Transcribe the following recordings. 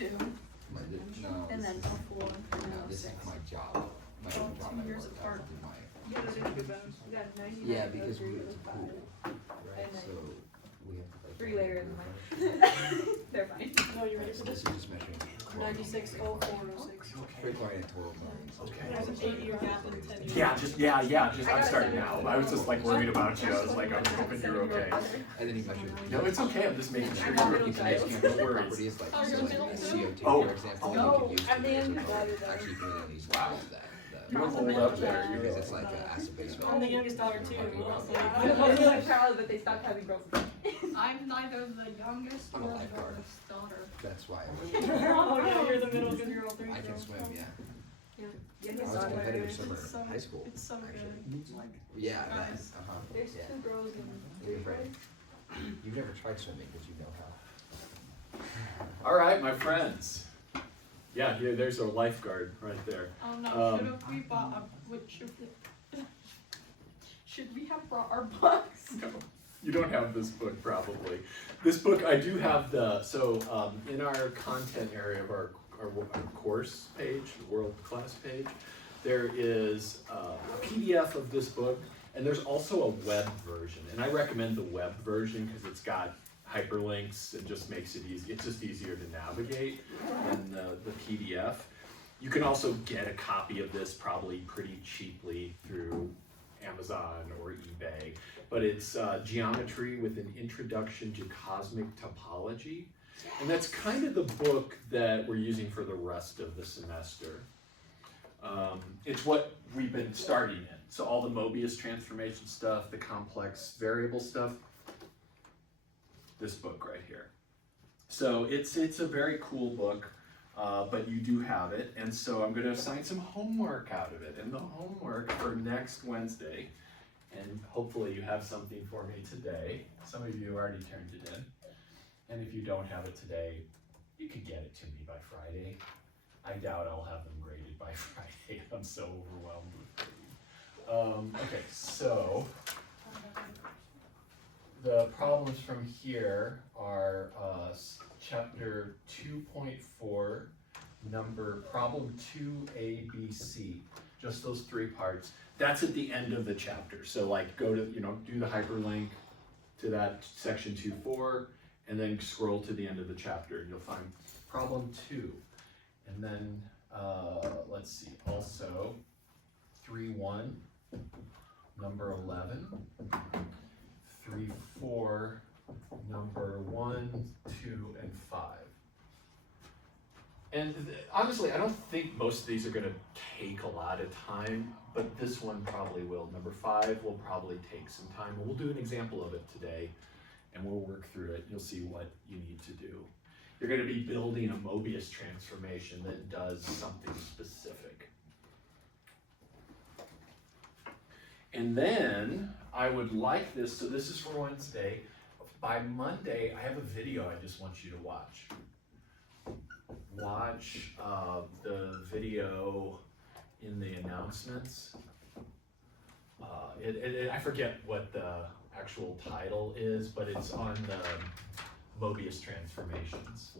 02, No, and then 04, and then no, this is 06. my job. My Oh, job 2 I years work, apart. I did my. You got it in the bones. You got 99. Yeah, because we, it it's was a pool, 5. right, And so we have to like. 3 layers of They're fine. No, you ready for This this? is just measuring. 96, 04, 06. Straight line and total lines. There's an 8-year gap and 10 years. I'm starting now. I was just like worried about you. I was like, I'm hoping you're okay. And then he measured. No, it's okay. I'm just making sure got you're middle okay. child. No worries. Property is like, Oh, so you're like middle CO2, Oh. for example, Oh, you could use I'm to in. actually put it in these Wow. levels that. You were hold up there. You Because were it's like an acid base. I'm the youngest daughter too. I was like Charles, but they stopped having girls. I'm neither the youngest I'm a nor the lifeguard. oldest daughter. That's why Oh yeah, you're the middle because you're all 3 I can girls. swim, yeah. Yeah, I his was a daughter. competitive swimmer It's so- in high school, It's so actually. good. Like, Yeah, Nice. There's 2 girls and 3 boys. You've never tried swimming, but you know how. All right, my friends. Yeah, here, there's a lifeguard right there. Oh no, Um, should we have brought our books? No, you don't have this book probably. This book, I do have in our content area of our course page, world class page, there is a PDF of this book, and there's also a web version. And I recommend the web version because it's got hyperlinks and just makes it easy. It's just easier to navigate than the PDF. You can also get a copy of this probably pretty cheaply through Amazon or eBay, but it's Geometry with an Introduction to Cosmic Topology, and that's kind of the book that we're using for the rest of the semester. It's what we've been starting in, so all the Mobius transformation stuff, the complex variable stuff, this book right here. So it's a very cool book. But you do have it, and so I'm going to assign some homework out of it. And the homework for next Wednesday, and hopefully you have something for me today. Some of you have already turned it in. And if you don't have it today, you could get it to me by Friday. I doubt I'll have them graded by Friday. I'm so overwhelmed with grading. Okay, so the problems from here are chapter 2.4, problem 2ABC, just those 3 parts. That's at the end of the chapter. So like go to, do the hyperlink to that section 2.4 and then scroll to the end of the chapter and you'll find problem 2. And then, let's see, also 3.1, number 11, 3.4, number 1, 2, and 5. And honestly, I don't think most of these are going to take a lot of time, but this one probably will. Number 5 will probably take some time. We'll do an example of it today, and we'll work through it. You'll see what you need to do. You're going to be building a Mobius transformation that does something specific. And then I would like this, so this is for Wednesday. By Monday, I have a video I just want you to watch. Watch the video in the announcements. I forget what the actual title is, but it's on the Mobius transformations.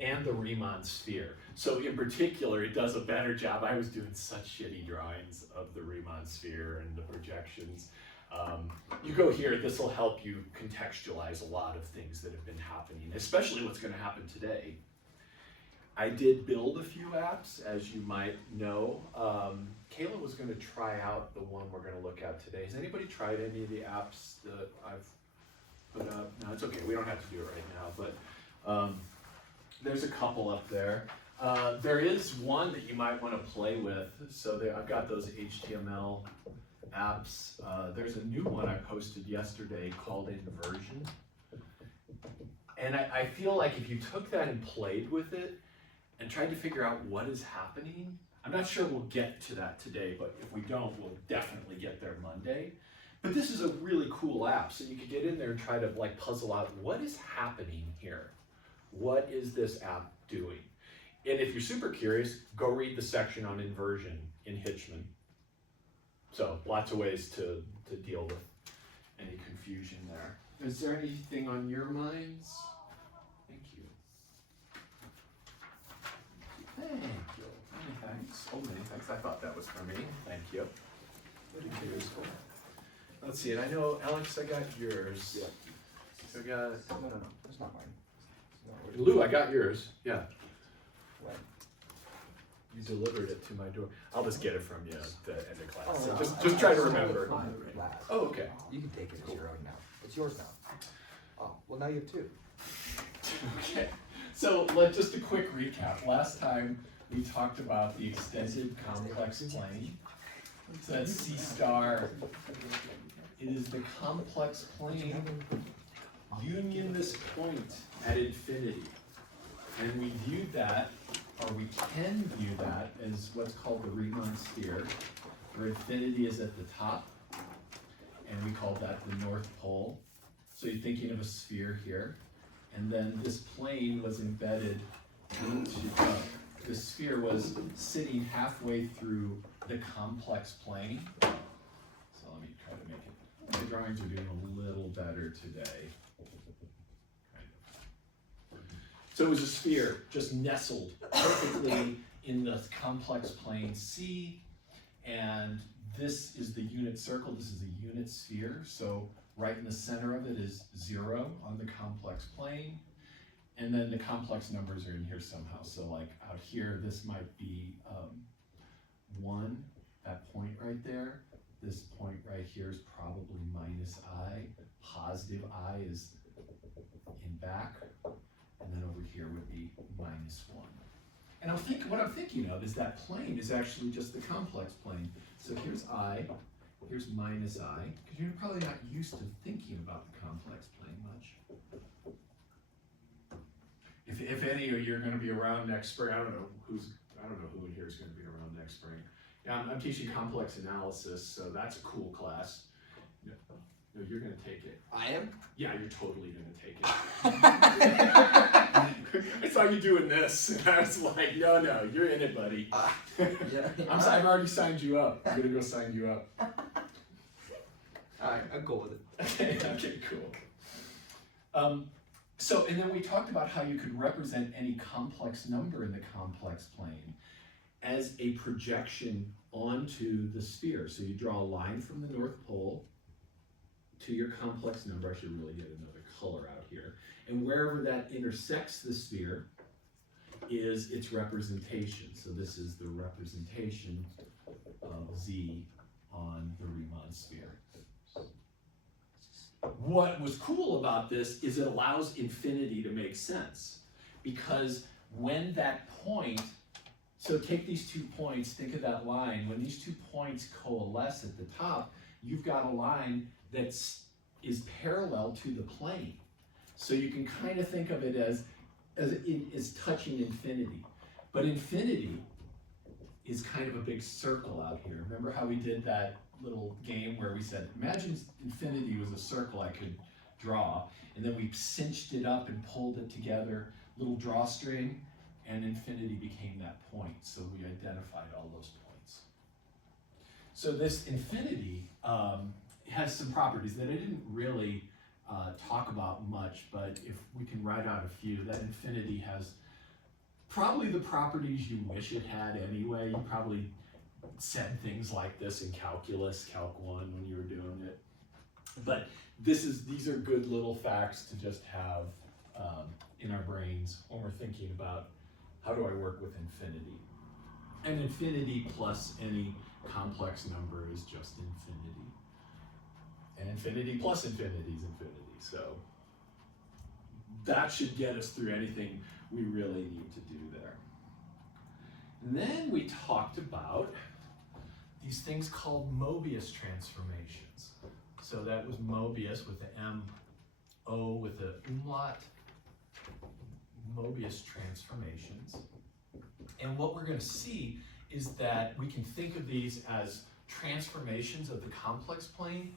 And the Riemann sphere. So in particular, it does a better job. I was doing such shitty drawings of the Riemann sphere and the projections. You go here, this will help you contextualize a lot of things that have been happening, especially what's going to happen today. I did build a few apps, as you might know. Kayla was going to try out the one we're going to look at today. Has anybody tried any of the apps that I've put up? No, it's okay. We don't have to do it right now, but there's a couple up there. There is one that you might want to play with. So I've got those HTML apps. There's a new one I posted yesterday called Inversion. And I feel like if you took that and played with it and tried to figure out what is happening, I'm not sure we'll get to that today, but if we don't, we'll definitely get there Monday. But this is a really cool app, so you could get in there and try to like puzzle out what is happening here. What is this app doing? And if you're super curious, go read the section on inversion in Hitchman. So lots of ways to deal with any confusion there. Is there anything on your mind? I thought that was for me. Thank you. Let's see, and I know, Alex, I got yours. Yeah. I got, No, that's not mine. No, Lou, I got yours. Yeah. What? You delivered it to my door. I'll just get it from you at the end of class. So no, just try to I remember. stole it from the lab. Oh, okay. You can take it as your own now. It's yours now. Oh, well, now you have two. Okay. So just a quick recap. Last time we talked about the extended complex plane. So that's C star. It is the complex plane union this point at infinity. And we viewed that, or we can view that as what's called the Riemann sphere, where infinity is at the top, and we called that the North Pole. So you're thinking of a sphere here, and then this plane was embedded into, the sphere was sitting halfway through the complex plane. So let me try to make it, my drawings are doing a little better today. So it was a sphere just nestled perfectly in the complex plane C, and this is the unit circle, this is a unit sphere, so right in the center of it is 0 on the complex plane, and then the complex numbers are in here somehow, so like out here, this might be 1, that point right there, this point right here is probably minus I, positive I is in back, and then over here would be minus 1. And what I'm thinking of is that plane is actually just the complex plane. So here's I, here's minus I, because you're probably not used to thinking about the complex plane much. If any of you are going to be around next spring, I don't know who in here is going to be around next spring. Yeah, I'm teaching complex analysis, so that's a cool class. No, you're going to take it. I am? Yeah, you're totally going to take it. I saw you doing this, and I was like, no, you're in it, buddy. Yeah. I've already signed you up. I'm going to go sign you up. Alright, I'm cool with it. Okay, cool. So, and then we talked about how you could represent any complex number in the complex plane as a projection onto the sphere. So you draw a line from the North Pole to your complex number. I should really get another color out here. And wherever that intersects the sphere is its representation. So this is the representation of Z on the Riemann sphere. What was cool about this is it allows infinity to make sense, because when that point, so take these 2 points, think of that line, when these 2 points coalesce at the top, you've got a line that is parallel to the plane. So you can kind of think of it as touching infinity. But infinity is kind of a big circle out here. Remember how we did that little game where we said, imagine infinity was a circle I could draw, and then we cinched it up and pulled it together, little drawstring, and infinity became that point. So we identified all those points. So this infinity has some properties that I didn't really talk about much, but if we can write out a few, that infinity has probably the properties you wish it had anyway. You probably said things like this in calculus, Calc 1, when you were doing it. But these are good little facts to just have in our brains when we're thinking about how do I work with infinity. And infinity plus any complex number is just infinity. And infinity plus infinity is infinity. So that should get us through anything we really need to do there. And then we talked about these things called Mobius transformations. So that was Mobius with the M-O with the umlaut, Mobius transformations. And what we're going to see is that we can think of these as transformations of the complex plane,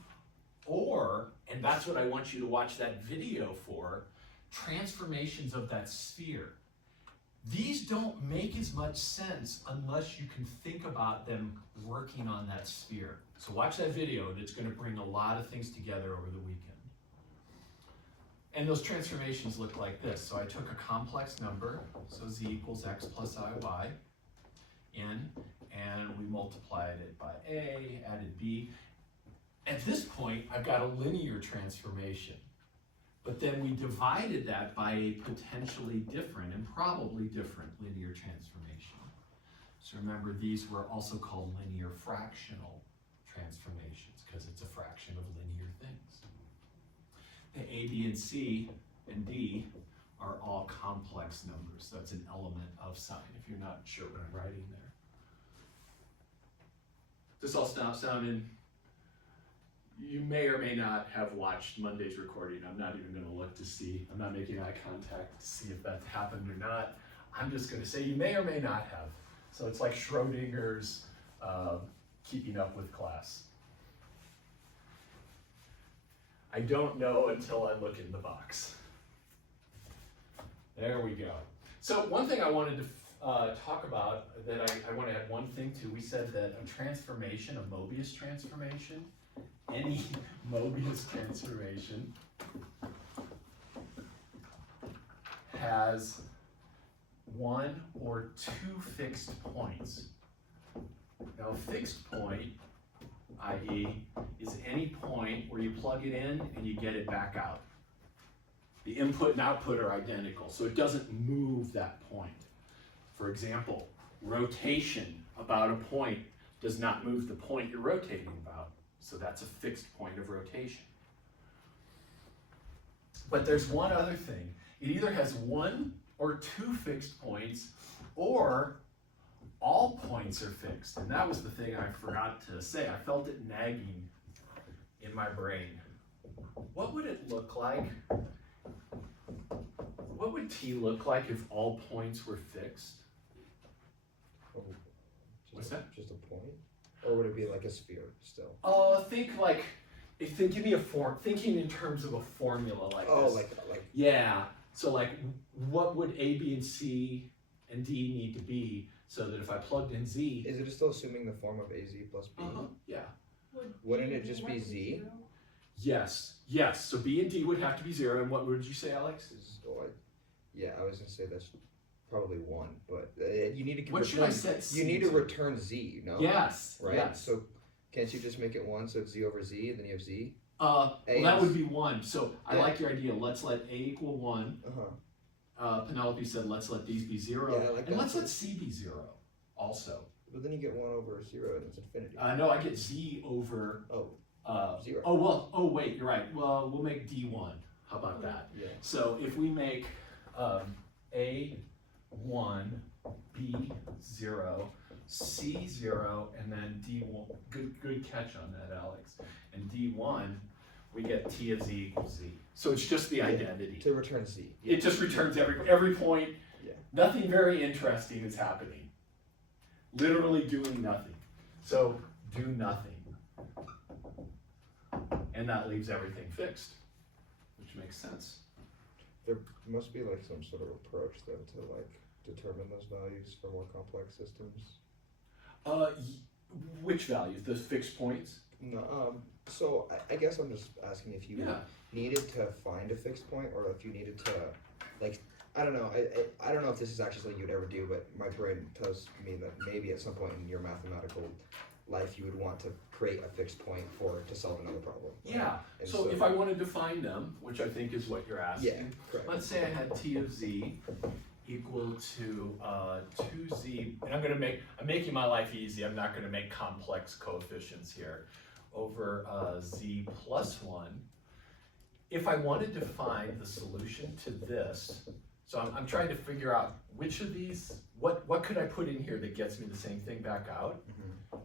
or, and that's what I want you to watch that video for, transformations of that sphere. These don't make as much sense unless you can think about them working on that sphere. So watch that video, and it's going to bring a lot of things together over the weekend. And those transformations look like this. So I took a complex number, so z equals x plus iy, in, and we multiplied it by A, added B. At this point, I've got a linear transformation. But then we divided that by a potentially different and probably different linear transformation. So remember, these were also called linear fractional transformations because it's a fraction of linear things. The A, B, and C, and D are all complex numbers. That's an element of sign if you're not sure what I'm writing there. This all sounding, you may or may not have watched Monday's recording. I'm not even going to look to see. I'm not making eye contact to see if that's happened or not. I'm just going to say you may or may not have. So it's like Schrodinger's keeping up with class. I don't know until I look in the box. There we go. So one thing I wanted to talk about that I want to add one thing to, we said that a transformation, a Mobius transformation, any Mobius transformation has one or two fixed points. Now a fixed point, i.e., is any point where you plug it in and you get it back out. The input and output are identical, so it doesn't move that point. For example, rotation about a point does not move the point you're rotating about, so that's a fixed point of rotation. But there's one other thing. It either has one or two fixed points, or all points are fixed. And that was the thing I forgot to say. I felt it nagging in my brain. What would it look like? What would T look like if all points were fixed? Oh, What's that? Just a point? Or would it be like a sphere still? Think like, give me a form, thinking in terms of a formula like this. Oh, like. Yeah, so like what would A, B, and C and D need to be so that if I plugged in Z. Is it still assuming the form of AZ plus B? Yeah. Wouldn't it just be Z? Yes, so B and D would have to be 0, and what would you say, Alex? Yeah, I was gonna say that's probably 1, but you need to What should I set C You need to to? return Z, no? Yes. Right? Yes. So can't you just make it 1 so it's Z over Z and then you have Z? Well, that would be 1. So I like your idea. Let's let A equal 1. Penelope said, let's let these be 0. Yeah, I like and that let's too. let C be 0 also. But then you get 1 over 0 and it's infinity. No, I get Z over 0. Oh, wait, you're right. Well, we'll make D1. How about that? Yeah. So if we make A1, B0, C0, and then D1, good catch on that, Alex. And D1, we get T of Z equals Z. So it's just the identity. To return Z. It just returns every point. Yeah. Nothing very interesting is happening. Literally doing nothing. So do nothing. And that leaves everything fixed, which makes sense. There must be like some sort of approach though to like determine those values for more complex systems. Which values? The fixed points? No, so I guess I'm just asking if you needed to find a fixed point, or if you needed to, like, I don't know. I don't know if this is actually something you'd ever do, but my brain tells me that maybe at some point in your mathematical life you would want to create a fixed point to solve another problem. Yeah. And so if I wanted to find them, which I think is what you're asking. Yeah, correct. Let's say I had T of Z equal to 2Z, and I'm making my life easy. I'm not going to make complex coefficients here, over Z plus 1. If I wanted to find the solution to this, so I'm trying to figure out which of these, what could I put in here that gets me the same thing back out?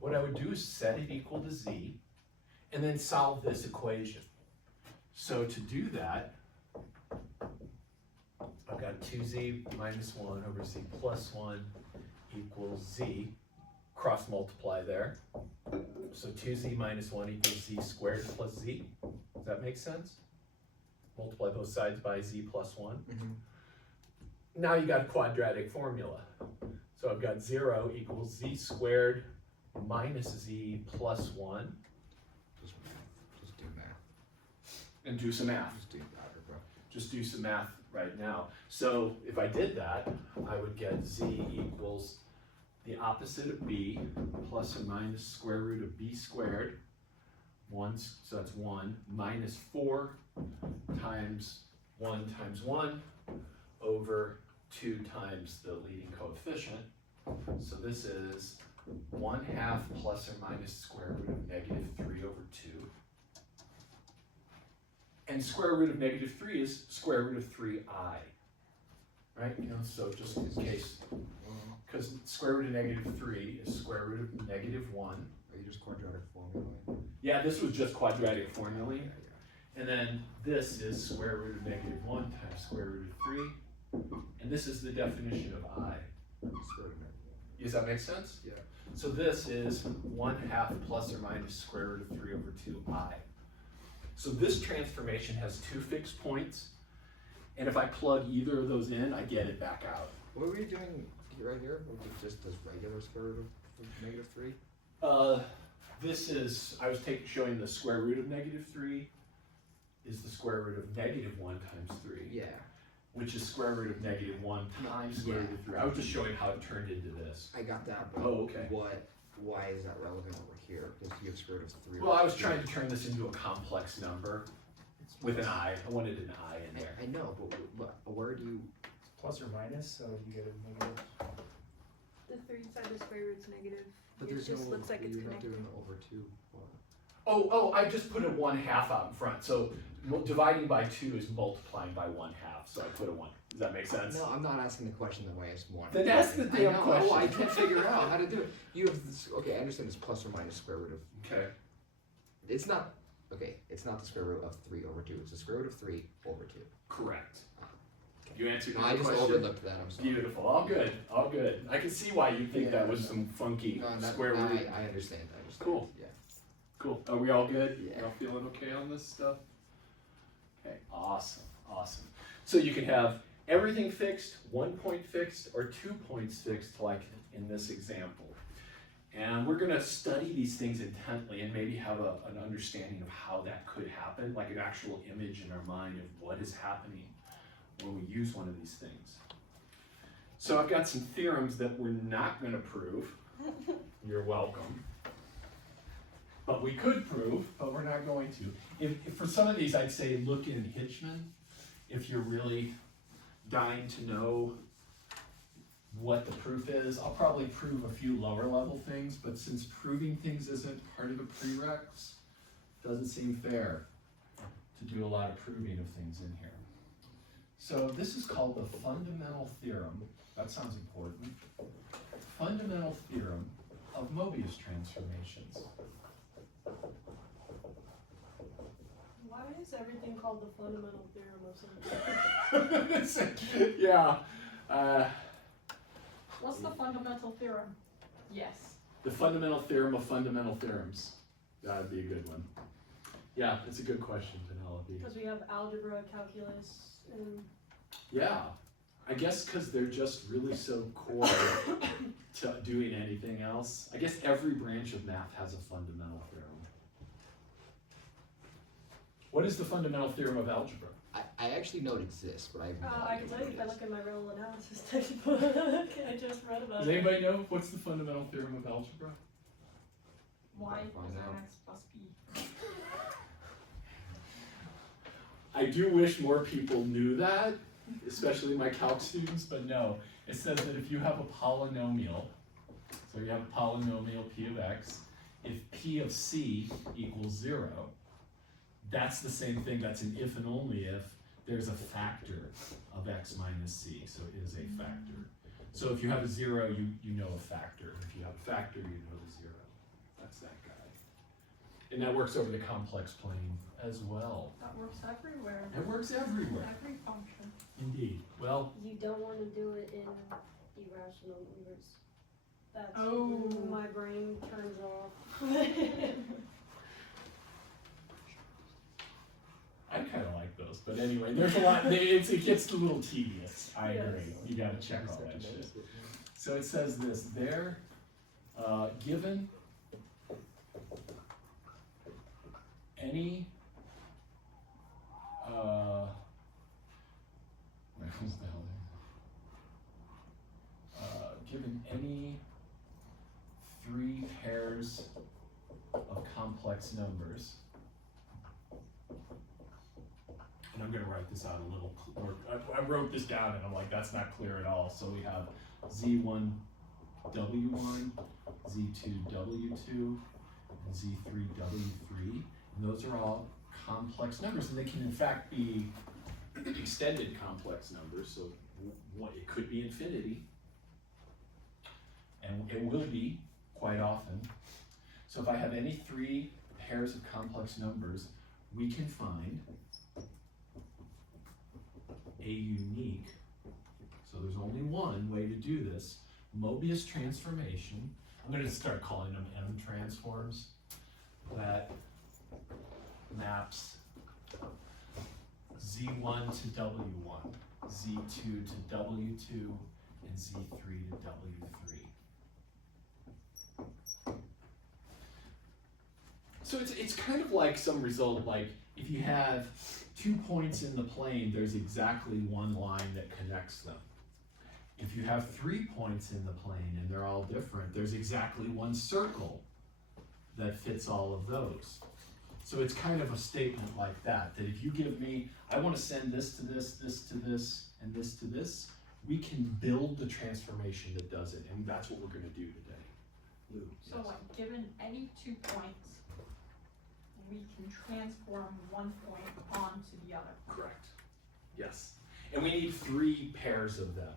What I would do is set it equal to Z, and then solve this equation. So to do that, I've got 2Z minus 1 over Z plus 1 equals Z. Cross multiply there. So 2Z minus 1 equals Z squared plus Z. Does that make sense? Multiply both sides by Z plus 1. Now you got a quadratic formula. So I've got 0 equals Z squared minus Z plus 1. Just do math. And do some math. Just do algebra. Just do some math right now. So if I did that, I would get Z equals the opposite of b plus or minus square root of b squared, 1, so that's 1, minus 4 times 1 times 1 over 2 times the leading coefficient. So this is 1/2 plus or minus square root of -3 over 2. And square root of -3 is square root of 3i, right? You know, so just in case, because square root of -3 is square root of -1. Are you just quadratic formulae? Yeah, this was just quadratic formulae. And then this is square root of -1 times square root of 3. And this is the definition of I. Square root of -1. Does that make sense? Yeah. So this is 1/2 plus or minus square root of 3 over 2i. So this transformation has 2 fixed points. And if I plug either of those in, I get it back out. What were you doing right here? Was it just this regular square root of -3? This is, I was showing the square root of -3 is the square root of -1 times 3. Yeah. Which is square root of -1 times square root of 3. I was just showing how it turned into this. I got that, but Oh, okay. why is that relevant over here? Because you have square root of 3. Well, I was trying to turn this into a complex number with an I. I wanted an I in there. I know, but where do you... Plus or minus, so you get a negative. The 3 side of the square root's negative. But It there's just no... looks like it's you're not connected. doing the over 2. Oh, I just put a 1/2 out in front. So dividing by 2 is multiplying by 1/2. So I put a 1. Does that make sense? No, I'm not asking the question the way I asked one. Then ask the damn I know, question. I can't figure out how to do it. You have this... Okay, I understand it's plus or minus square root of... Okay. It's not... Okay, it's not the square root of 3 over 2. It's the square root of 3 over 2. Correct. Okay. You answered No, your I just question. overlooked that, I'm sorry. Beautiful. All good. All good. I can see why you think that was some funky No, square root. I understand. Cool. Yeah. Cool. Are we all good? Yeah. Y'all feeling okay on this stuff? Okay, awesome, awesome. So you can have everything fixed, 1 point fixed, or 2 points fixed, like in this example. And we're gonna study these things intently and maybe have an understanding of how that could happen, like an actual image in our mind of what is happening when we use one of these things. So I've got some theorems that we're not gonna prove. You're welcome. But we could prove, but we're not going to. If for some of these, I'd say look in Hitchman if you're really dying to know what the proof is. I'll probably prove a few lower level things, but since proving things isn't part of the prereqs, doesn't seem fair to do a lot of proving of things in here. So this is called the fundamental theorem. That sounds important. Fundamental theorem of Mobius transformations. Why is everything called the fundamental theorem of something? Yeah. What's the fundamental theorem? Yes. The fundamental theorem of fundamental theorems. That would be a good one. Yeah, it's a good question, Penelope. Because we have algebra, calculus, and Yeah, I guess because they're just really so core to doing anything else. I guess every branch of math has a fundamental theorem. What is the fundamental theorem of algebra? I actually know it exists, but I have no I idea can what tell you it if I is. look at my real analysis textbook. I just read about Does it. anybody know what's the fundamental theorem of algebra? Y Find is out. X plus B. I do wish more people knew that, especially my calc students, but no. It says that if you have a polynomial, so you have a polynomial p of x, if p of c equals 0, that's the same thing, that's an if and only if there's a factor of x minus c, so it is a factor. So if you have a 0, you know a factor. If you have a factor, you know the 0. That's that guy. And that works over the complex plane as well. That works everywhere. It works everywhere. Every function. Indeed. Well, You don't want to do it in irrational numbers. That's Oh. when my brain turns off. I kind of like those, but anyway, there's a lot. It gets a little tedious. I agree. You got to check all that shit. So it says this: there, given any where was the hell given any 3 pairs of complex numbers. And I'm gonna write this out a little, or I wrote this down and I'm like, that's not clear at all. So we have Z1, W1, Z2, W2, and Z3, W3. And those are all complex numbers, and they can in fact be extended complex numbers. So it could be infinity, and it will be quite often. So if I have any 3 pairs of complex numbers, we can find a unique, so there's only one way to do this, Mobius transformation. I'm going to start calling them M transforms, that maps Z1 to W1, Z2 to W2, and Z3 to W3. So it's kind of like some result, like if you have 2 points in the plane, there's exactly one line that connects them. If you have 3 points in the plane and they're all different, there's exactly one circle that fits all of those. So it's kind of a statement like that, that if you give me, I want to send this to this, this to this, and this to this, we can build the transformation that does it, and that's what we're going to do today. Lou, So yes. like given any 2 points, we can transform one point onto the other. Correct. Yes. And we need 3 pairs of them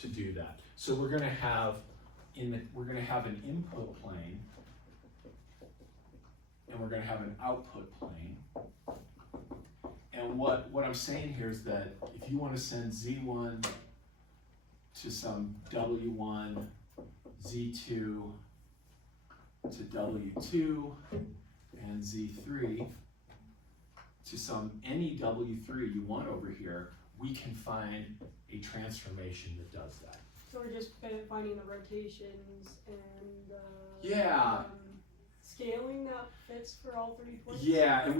to do that. So we're going to have an input plane, and we're going to have an output plane. And what I'm saying here is that if you want to send Z1 to some W1, Z2 to W2, and Z3 to some any W3 you want over here, we can find a transformation that does that. So we're just finding the rotations and Yeah. Scaling that fits for all 3 points? Yeah, and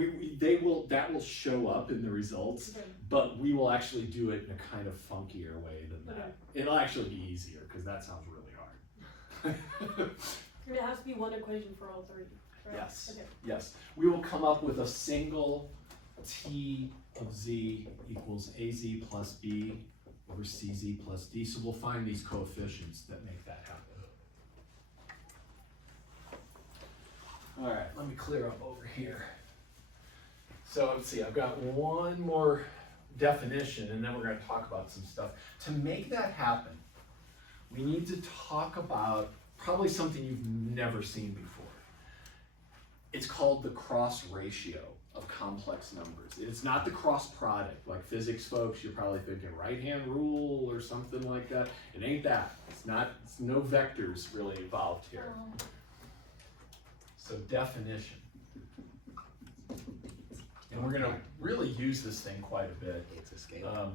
that will show up in the results, Okay. but we will actually do it in a kind of funkier way than that. Okay. It'll actually be easier because that sounds really hard. And it has to be one equation for all 3, right? Yes. Okay. Yes, we will come up with a single T of Z equals AZ plus B over CZ plus D. So we'll find these coefficients that make that happen. All right, let me clear up over here. So let's see, I've got one more definition and then we're going to talk about some stuff. To make that happen, we need to talk about probably something you've never seen before. It's called the cross ratio of complex numbers. It's not the cross product. Like physics folks, you're probably thinking right-hand rule or something like that. It ain't that. It's no vectors really involved here. So definition. And we're gonna really use this thing quite a bit. It's a scale.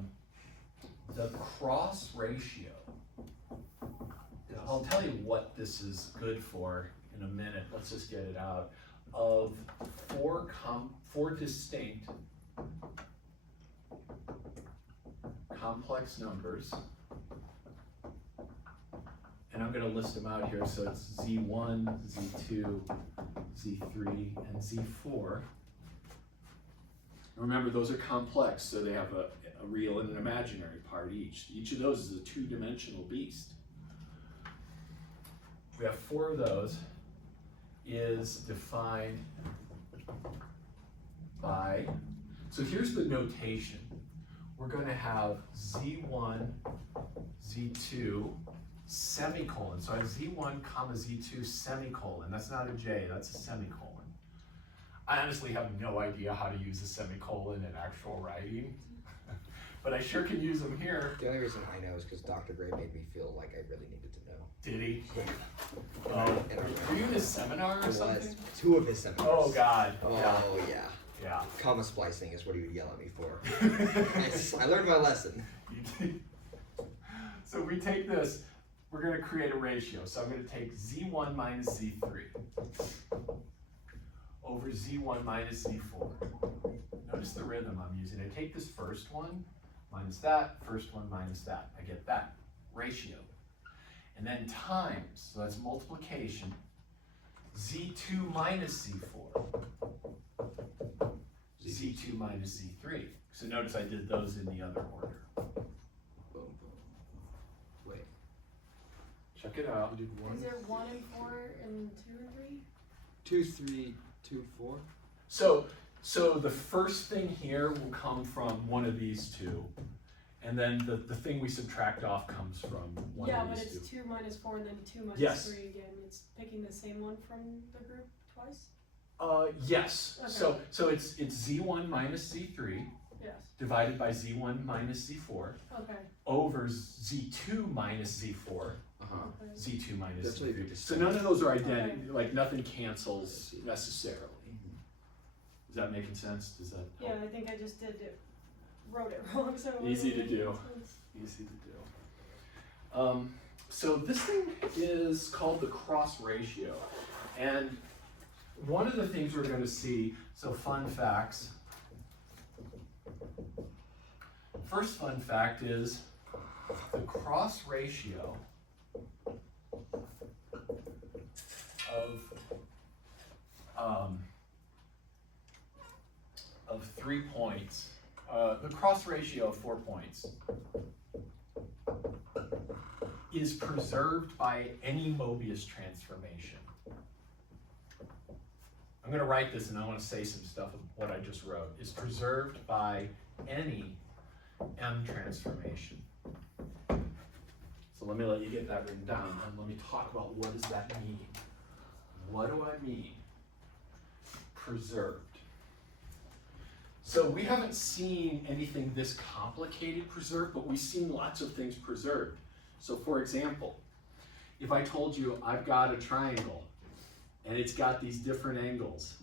The cross ratio. I'll tell you what this is good for in a minute. Let's just get it out. Of four distinct complex numbers, and I'm going to list them out here. So it's Z1, Z2, Z3, and Z4. Remember, those are complex, so they have a real and an imaginary part each. Each of those is a 2-dimensional beast. We have 4 of those. Is defined by, so here's the notation. We're going to have Z1, Z2, semicolon. So I have Z1 comma Z2 semicolon. That's not a J, that's a semicolon. I honestly have no idea how to use a semicolon in actual writing, but I sure can use them here. The only reason I know is because Dr. Gray made me feel like I really needed to know. Did he? Yeah. Were you in a seminar or something? 2 of his seminars. Oh God. Oh yeah. Yeah. Comma splicing is what he would yell at me for. I learned my lesson. So we take this, we're going to create a ratio. So I'm going to take Z1 minus Z3 over Z1 minus Z4. Notice the rhythm I'm using. I take this first one minus that, first one minus that. I get that ratio. and then times, so that's multiplication, Z2 minus Z4, Z2 minus Z3. So notice I did those in the other order. Boom, boom. Wait. Check it out. You did one. Is there 1 and 4 and 2 and 3? 2, 3, 2, 4. So the first thing here will come from one of these two, and then the thing we subtract off comes from one Yeah, of but these it's two. 2 minus 4 and then 2 minus Yes. 3 again. It's picking the same one from the group twice? Yes. Okay. So it's Z1 minus Z3 Yes. divided by Z1 minus Z4 Okay. over Z2 minus Z4, Uh-huh. Okay. Z2 minus That's what you Z3. do. So none of those are identical, Okay. like nothing cancels necessarily. Is that making sense? Does that help? Yeah, I think I just wrote it wrong, so. it Easy wasn't to do. making sense. Easy to do. So this thing is called the cross ratio. And one of the things we're going to see, so fun facts. First fun fact is the cross ratio of 3 points, the cross ratio of 4 points is preserved by any Mobius transformation. I'm going to write this and I want to say some stuff of what I just wrote. Is preserved by any M transformation. So let me let you get that written down and let me talk about what does that mean. What do I mean? Preserved. So we haven't seen anything this complicated preserved, but we've seen lots of things preserved. So for example, if I told you I've got a triangle and it's got these different angles,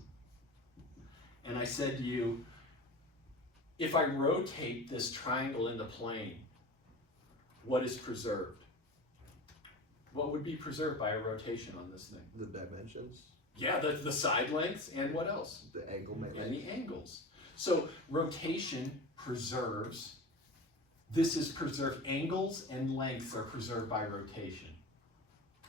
and I said to you, if I rotate this triangle in the plane, what is preserved? What would be preserved by a rotation on this thing? The dimensions, Yeah, the side lengths and what else? the angle mix. And the angles. So rotation preserves, this is preserved, angles and lengths are preserved by rotation.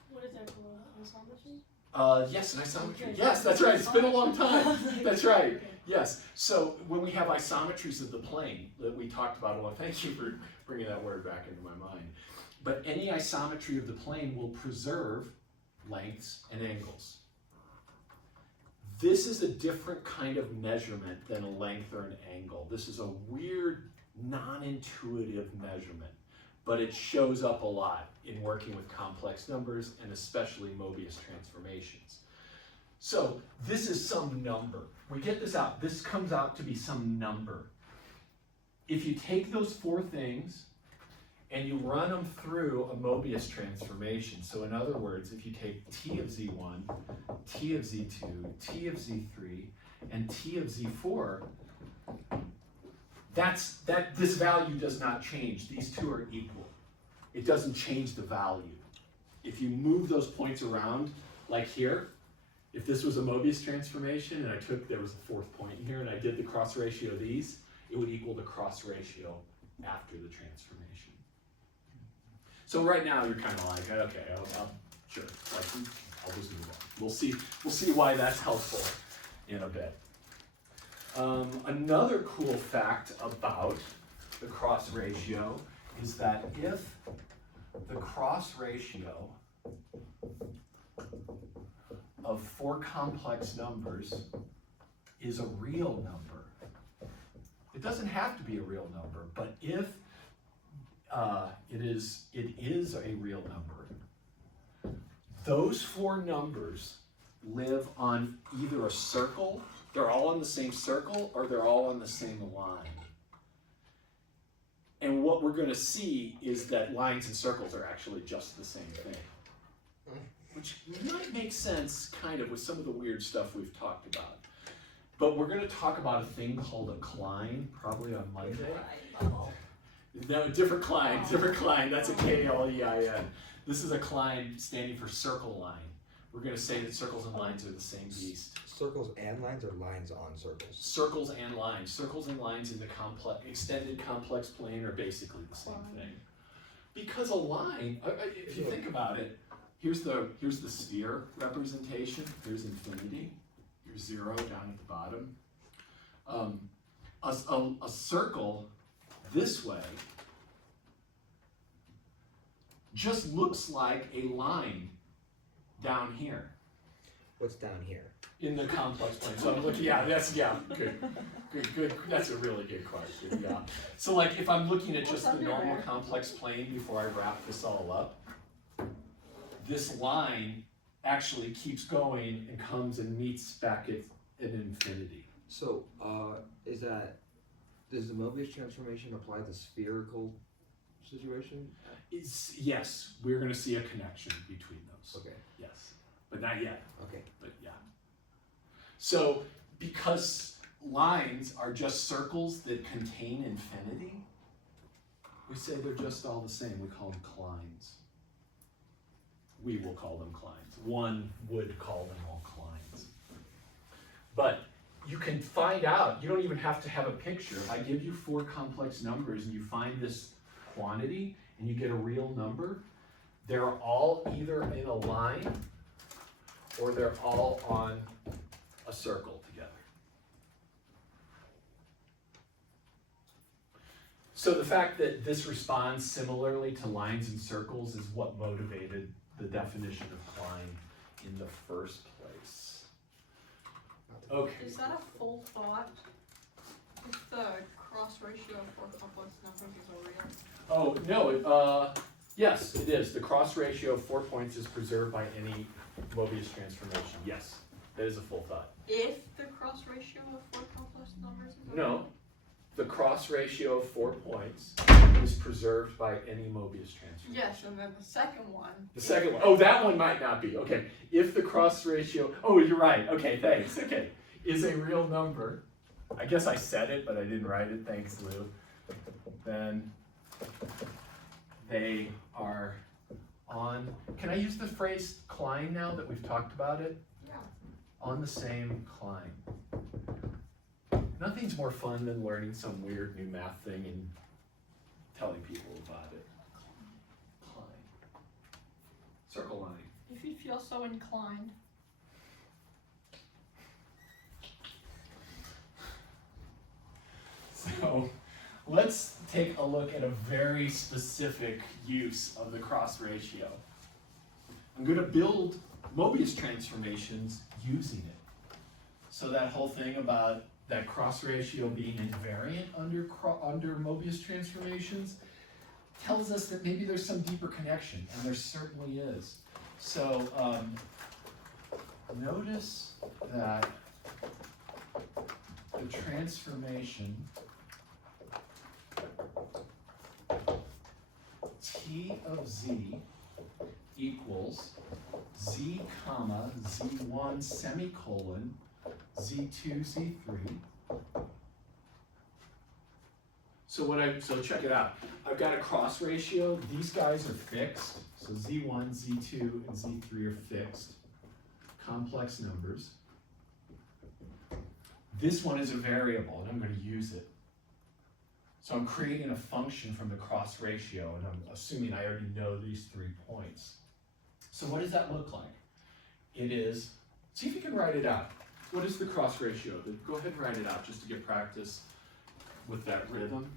What is that called? Isometry? Yes, an isometry. Okay. Yes, that's right, it's been a long time. That's right, Okay. yes. So when we have isometries of the plane that we talked about, well, thank you for bringing that word back into my mind. But any isometry of the plane will preserve lengths and angles. This is a different kind of measurement than a length or an angle. This is a weird, non-intuitive measurement, but it shows up a lot in working with complex numbers and especially Mobius transformations. So this is some number. We get this out. This comes out to be some number. If you take those 4 things and you run them through a Mobius transformation, so in other words, if you take T of Z1, T of Z2, T of Z3, and T of Z4, this value does not change. These two are equal. It doesn't change the value. If you move those points around, like here, if this was a Mobius transformation and there was a 4th point here and I did the cross ratio of these, it would equal the cross ratio after the transformation. So right now you're kind of like, okay, sure, I'll just move on. We'll see why that's helpful in a bit. Another cool fact about the cross ratio is that if the cross ratio of 4 complex numbers is a real number, it doesn't have to be a real number, but if it is a real number, those 4 numbers live on either a circle, they're all on the same circle, or they're all on the same line. And what we're going to see is that lines and circles are actually just the same thing. Which might make sense, kind of, with some of the weird stuff we've talked about. But we're going to talk about a thing called a Klein, probably on Monday. No, different Klein, that's a K-L-E-I-N. This is a Klein standing for circle line. We're going to say that circles and lines are the same beast. Circles and lines, or lines on circles? Circles and lines. Circles and lines in the extended complex plane are basically the same thing. Because a line, if you think about it, here's the sphere representation. Here's infinity. Here's 0 down at the bottom. A circle this way just looks like a line down here What's down here? in the complex plane. So I'm looking, good. That's a really good question, yeah. So like if I'm looking at just the normal complex plane before I wrap this all up, this line actually keeps going and comes and meets back at infinity. So, does the Mobius transformation apply to spherical situation? Yes, we're gonna see a connection between those. Okay. Yes, but not yet. Okay. But yeah. So because lines are just circles that contain infinity, we say they're just all the same. We call them clines. We will call them clines. One would call them all clines. But you can find out, you don't even have to have a picture. I give you 4 complex numbers and you find this quantity and you get a real number. They're all either in a line or they're all on a circle together. So the fact that this responds similarly to lines and circles is what motivated the definition of cline in the first place. Okay. Is that a full thought? If the cross ratio of 4 complex numbers is a real? Oh, no, yes, it is. The cross ratio of 4 points is preserved by any Mobius transformation. Yes, that is a full thought. If the cross ratio of 4 complex numbers is a No, the cross ratio of 4 points is preserved by any Mobius transformation. Yes, and then the second one. The second one, oh, that one might not be. Okay, if the cross ratio, oh, you're right. Okay, thanks. Okay, is a real number. I guess I said it, but I didn't write it. Thanks, Lou. Then they are on, can I use the phrase cline now that we've talked about it? Yeah. On the same cline. Nothing's more fun than learning some weird new math thing and telling people about it. Cline. Circle line. If you feel so inclined. So let's take a look at a very specific use of the cross ratio. I'm going to build Mobius transformations using it. So that whole thing about that cross ratio being invariant under Mobius transformations tells us that maybe there's some deeper connection, and there certainly is. So notice that the transformation T of z equals z comma z1 semicolon z2 z3. So check it out. I've got a cross ratio. These guys are fixed. So z1, z2, and z3 are fixed. Complex numbers. This one is a variable, and I'm going to use it. So I'm creating a function from the cross ratio, and I'm assuming I already know these 3 points. So what does that look like? It is, see if you can write it out. What is the cross ratio? Go ahead and write it out just to get practice with that rhythm.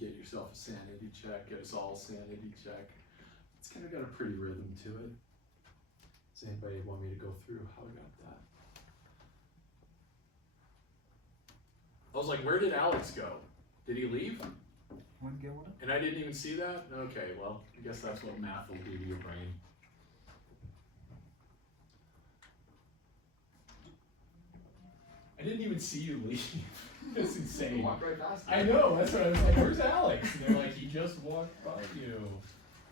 Get yourself a sanity check, get us all a sanity check. It's kind of got a pretty rhythm to it. Does anybody want me to go through how we got that? I was like, where did Alex go? Did he leave? Want to get one? And I didn't even see that? Okay, well, I guess that's what math will do to your brain. I didn't even see you leave. It's insane. Walk right past I know, that's what I was like, where's Alex? And they're like, he just walked by you.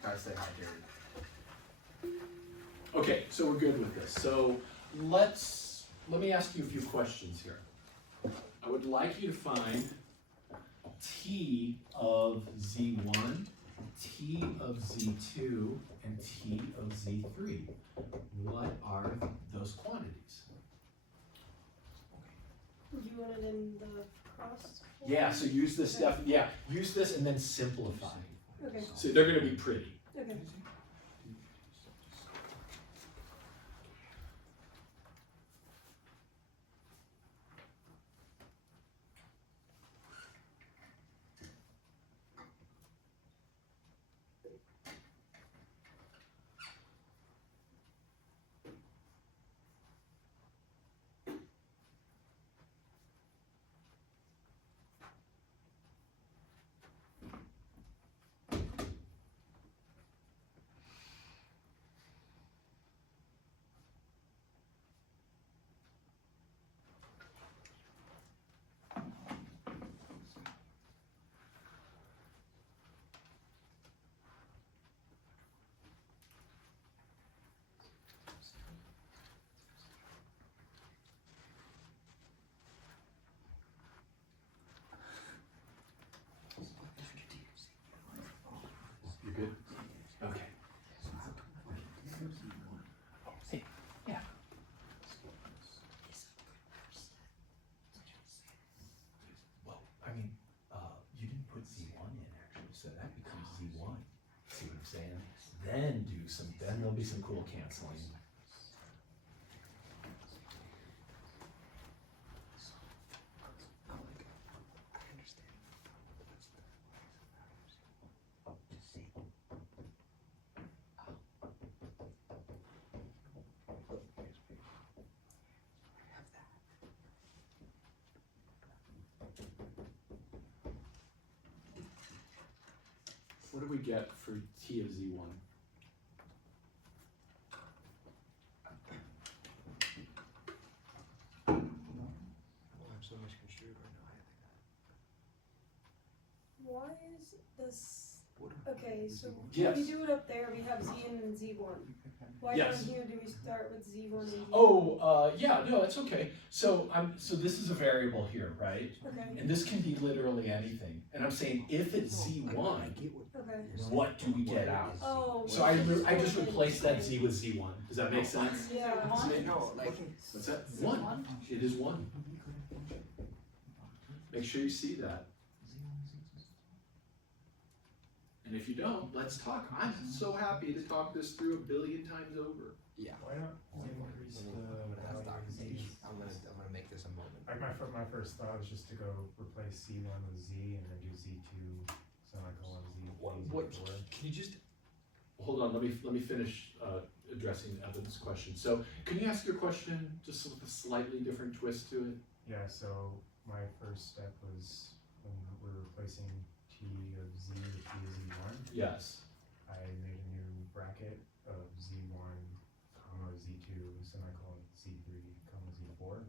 Gotta say hi, Jerry. Okay, so we're good with this. So let me ask you a few questions here. I would like you to find T of Z1, T of Z2, and T of Z3. What are those quantities? You want it in the cross? Yeah, so use this use this and then simplify. Okay, So they're gonna be pretty. okay. You good? Okay. Hey, yeah. Well, I mean, you didn't put Z1 in actually, so that becomes Z1. See what I'm saying? Then there'll be some cool canceling. What do we get for T of Z1? Oh, I'm so misconstrued right now. Why is this, What okay, so Yes. when we do it up there, we have Z in and Z1. Why Yes. down here do we start with Z1 and Z1? Oh, yeah, no, it's okay. So this is a variable here, right? Okay, And this can be literally anything. And I'm saying if it's Z1, okay. what do we get out? Oh. So I just replaced that Z with Z1. Does that make sense? Yeah. No, like, What's that? 1. It is 1. Make sure you see that. And if you don't, let's talk. I'm so happy to talk this through 1 billion times over. yeah. Why not increase the I'm gonna have value of Z? documentation. I'm gonna make this a moment. Like my first thought was just to go replace Z1 with Z and then do Z2, semicolon Z3, Z4. Can you just hold on? Let me finish addressing Evan's question. So, can you ask your question just with a slightly different twist to it? Yeah, so my first step was when we're replacing T of Z with T of Z1, Yes. I made a new bracket of Z1, comma Z2, semicolon Z3, comma Z4.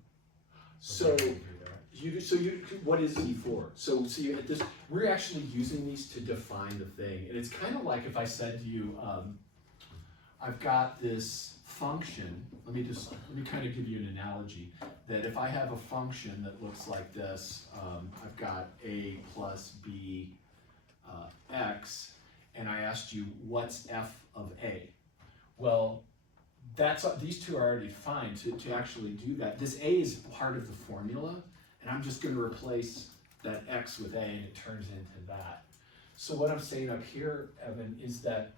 So why don't we do that? what is Z4? So see at this, we're actually using these to define the thing, and it's kind of like if I said to you, I've got this function. Let me kind of give you an analogy. That if I have a function that looks like this, I've got a plus b x, and I asked you what's f of a. Well, these two are already defined to actually do that. This a is part of the formula, and I'm just going to replace that x with a, and it turns into that. So what I'm saying up here, Evan, is that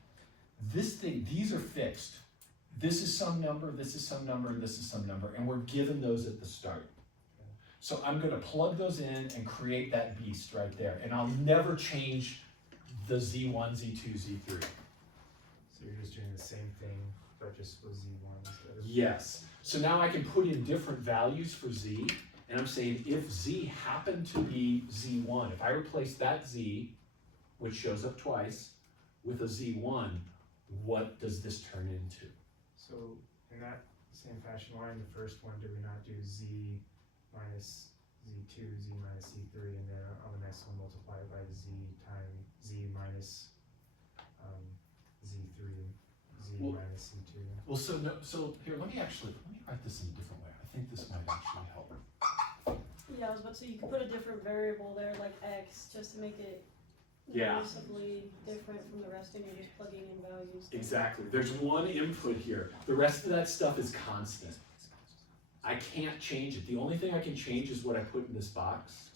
these are fixed. This is some number, this is some number, and this is some number, and we're given those at the start. So I'm going to plug those in and create that beast right there, and I'll never change the Z1, Z2, Z3. So you're just doing the same thing, but just with Z1 instead of. Yes. So now I can put in different values for Z, and I'm saying if Z happened to be Z1, if I replace that Z, which shows up twice, with a Z1, what does this turn into? So in that same fashion, why in the first one did we not do Z minus Z2, Z minus C3, and then on the next one multiply it by Z times Z minus Z3, Z Well- minus C2. Well, so no, so here, let me write this in a different way. I think this might actually help. Yeah, I was about to say, you could put a different variable there, like X, just to make it Yeah. noticeably different from the rest, and you're just plugging in values. Exactly. There's one input here. The rest of that stuff is constant. I can't change it. The only thing I can change is what I put in this box.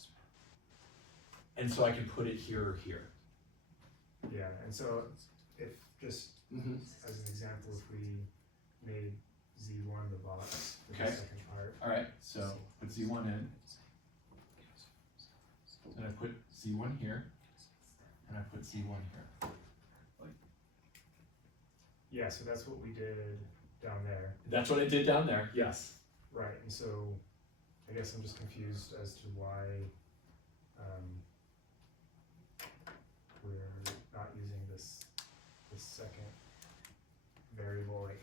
And so I can put it here or here. Yeah, and so if just Mm-hmm. as an example, if we made Z1 the box for Okay. the second part. All right, so put Z1 in. Then I put Z1 here. And I put Z1 here. Yeah, so that's what we did down there. That's what I did down there, yes. Right, and so I guess I'm just confused as to why we're not using this second variable. Like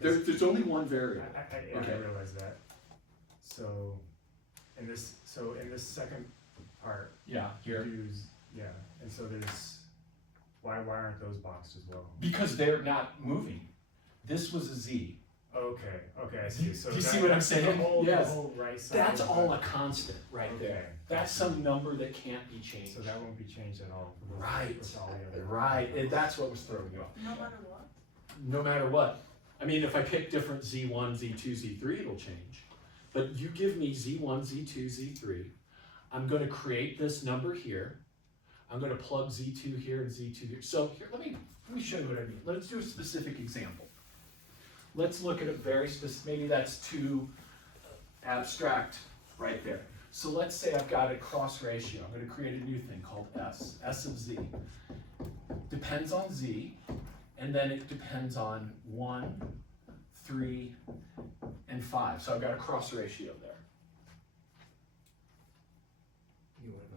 There's only one variable. I Okay. realize that. So in this second part, Yeah, here. yeah, and so there's why aren't those boxed as well? Because they're not moving. This was a Z. Okay, I see. So Do you see that- what I'm saying? The whole, Yes. the whole right side. That's of all the- a constant right there. Okay. That's some number that can't be changed. So that won't be changed at all. with- Right. with all the other- Right, and that's what was throwing you off. No matter what. No matter what. I mean, if I pick different Z1, Z2, Z3, it'll change. But you give me Z1, Z2, Z3. I'm going to create this number here. I'm going to plug Z2 here and Z2 here. So here, let me show you what I mean. Let's do a specific example. Let's look at a very specific, maybe that's too abstract right there. So let's say I've got a cross ratio. I'm going to create a new thing called S of Z. Depends on Z, and then it depends on 1, 3, and 5. So I've got a cross ratio there.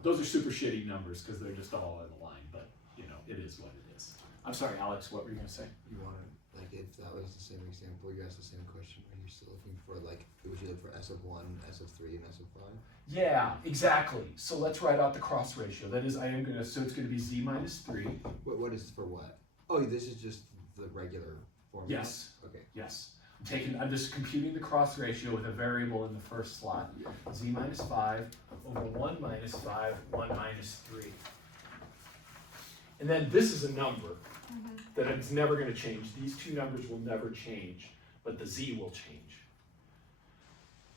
Those are super shitty numbers because they're just all in a line, but you know, it is what it is. I'm sorry, Alex, what were you gonna say? You want to, like, if that was the same example, you asked the same question, are you still looking for, like, would you look for S of 1, S of 3, and S of 5? Yeah, exactly. So let's write out the cross ratio. That is, so it's gonna be Z minus 3. What is for what? Oh, this is just the regular formula? Yes. Okay. Yes. I'm just computing the cross ratio with a variable in the first slot. Z minus 5 over 1 minus 5, 1 minus 3. And then this is a number that it's never going to change. These two numbers will never change, but the Z will change.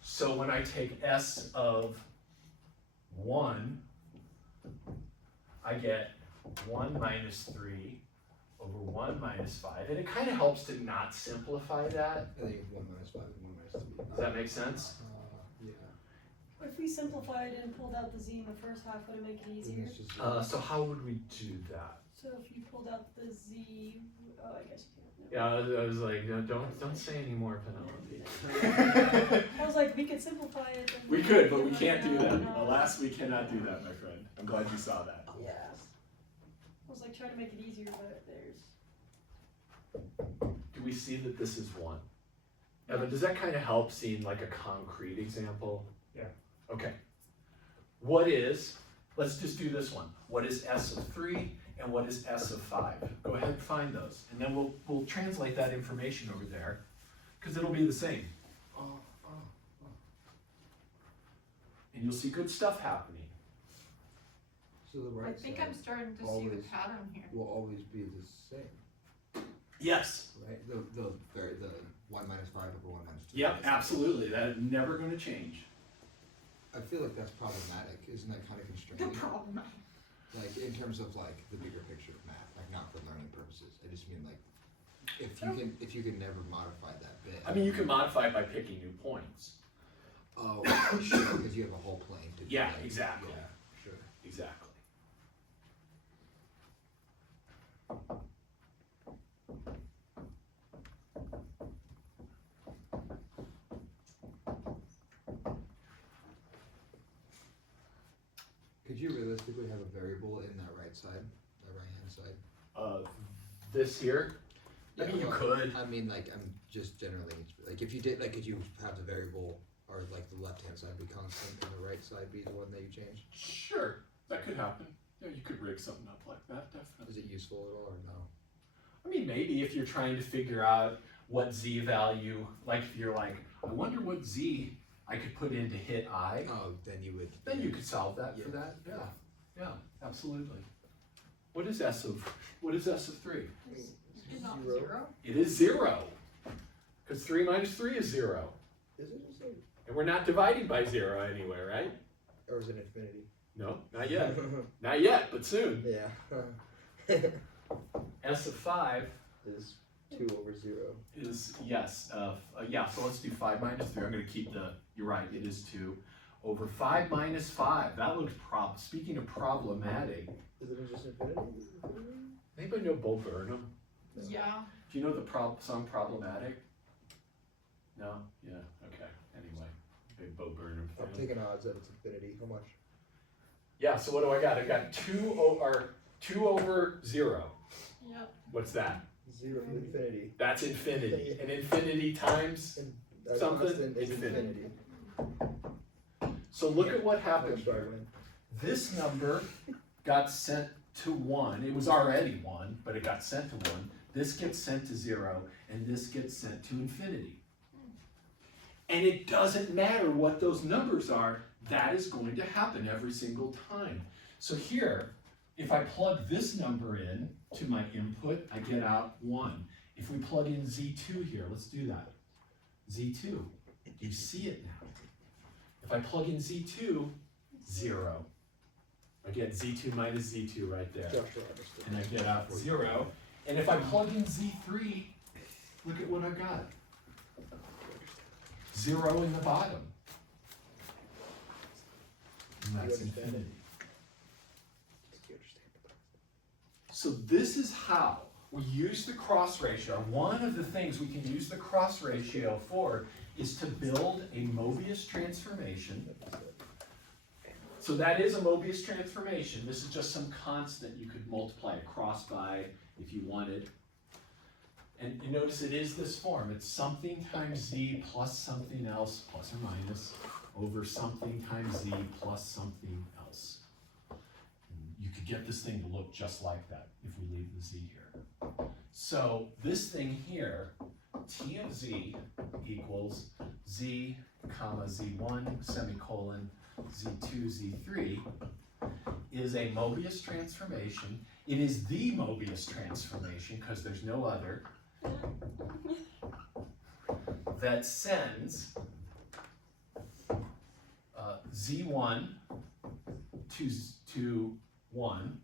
So when I take S of 1, I get 1 minus 3 over 1 minus 5. And it kind of helps to not simplify that. I think 1 minus 5 and 1 minus 3. Does that make sense? Yeah. If we simplified and pulled out the Z in the first half, would it make it Then easier? it's just- So how would we do that? So if you pulled out the Z, oh, I guess you can't. Yeah, I was like, no, don't say any more, Penelope. I was like, we could simplify it. and- We could, but we can't do that. No. Alas, we cannot do that, my friend. I'm glad you saw that. Yeah. I was like trying to make it easier, but there's. Do we see that this is 1? Evan, does that kind of help seeing like a concrete example? Yeah. Okay. What is, let's just do this one. What is S of 3 and what is S of 5? Go ahead and find those. And then we'll translate that information over there because it'll be the same. And you'll see good stuff happening. So the I right think side I'm starting to see the always- pattern here. will always be the same, Yes. right? The 1 minus 5 over 1 minus 2. Yep, absolutely. That's never going to change. I feel like that's problematic. Isn't that kind of The constraining? problem. Like, in terms of, like, the bigger picture of math, like, not for learning purposes. I just mean, like, if you can never modify that bit. I mean, you can modify it by picking new points. Oh, sure, because you have a whole plane to do Yeah, that. exactly. Yeah, sure. Exactly. Could you realistically have a variable in that right side, that right-hand side? This here, I mean, you well, could. I mean, like, I'm just generally, like, if you did, like, could you have the variable or like the left hand side be constant and the right side be the one that you change? Sure, that could happen. Yeah, you could rig something up like that, definitely. Is it useful at all or no? I mean, maybe if you're trying to figure out what Z value, like if you're like, I wonder what Z I could put in to hit I, Oh, then you would. then you could solve that for Yeah. that. Yeah, absolutely. What is S of 3? Is it not Zero. 0? It is 0. Because 3 minus 3 is 0. Is it just like, And we're not dividing by 0 anywhere, right? or is it infinity? No, not yet. Not yet, but soon. Yeah. S of 5 Is 2 over 0. is, yes, yeah, so let's do 5 minus 3. I'm going to keep you're right, it is 2 over 5 minus 5. That looks speaking of problematic. Is it just infinity? Anybody know Bo Burnham? Yeah. Do you know the song Problematic? No? Yeah, okay. Anyway, big Bo Burnham fan. I'm taking odds that it's infinity. How much? Yeah, so what do I got? I got 2 over 0. Yep. What's that? 0 infinity. That's infinity. And infinity times A something constant is infinity. So look at what happened Which do I here. win? This number got sent to 1. It was already 1, but it got sent to 1. This gets sent to 0, and this gets sent to infinity. And it doesn't matter what those numbers are, that is going to happen every single time. So here, if I plug this number in to my input, I get out 1. If we plug in Z2 here, let's do that. Z2, you see it now. If I plug in Z2, 0. I get Z2 minus Z2 right there. Joshua understood. And I get out 0. And if I plug in Z3, look at what I got. 0 in the bottom. And that's You understand infinity. You understand. So this is how we use the cross ratio. One of the things we can use the cross ratio for is to build a Mobius transformation. So that is a Mobius transformation. This is just some constant you could multiply across by if you wanted. And you notice it is this form. It's something times Z plus something else, plus or minus, over something times Z plus something else. And you could get this thing to look just like that if we leave the Z here. So this thing here, T of Z equals Z, comma, Z1, semicolon, Z2, Z3, is a Mobius transformation. It is the Mobius transformation, because there's no other, that sends Z1 to 1,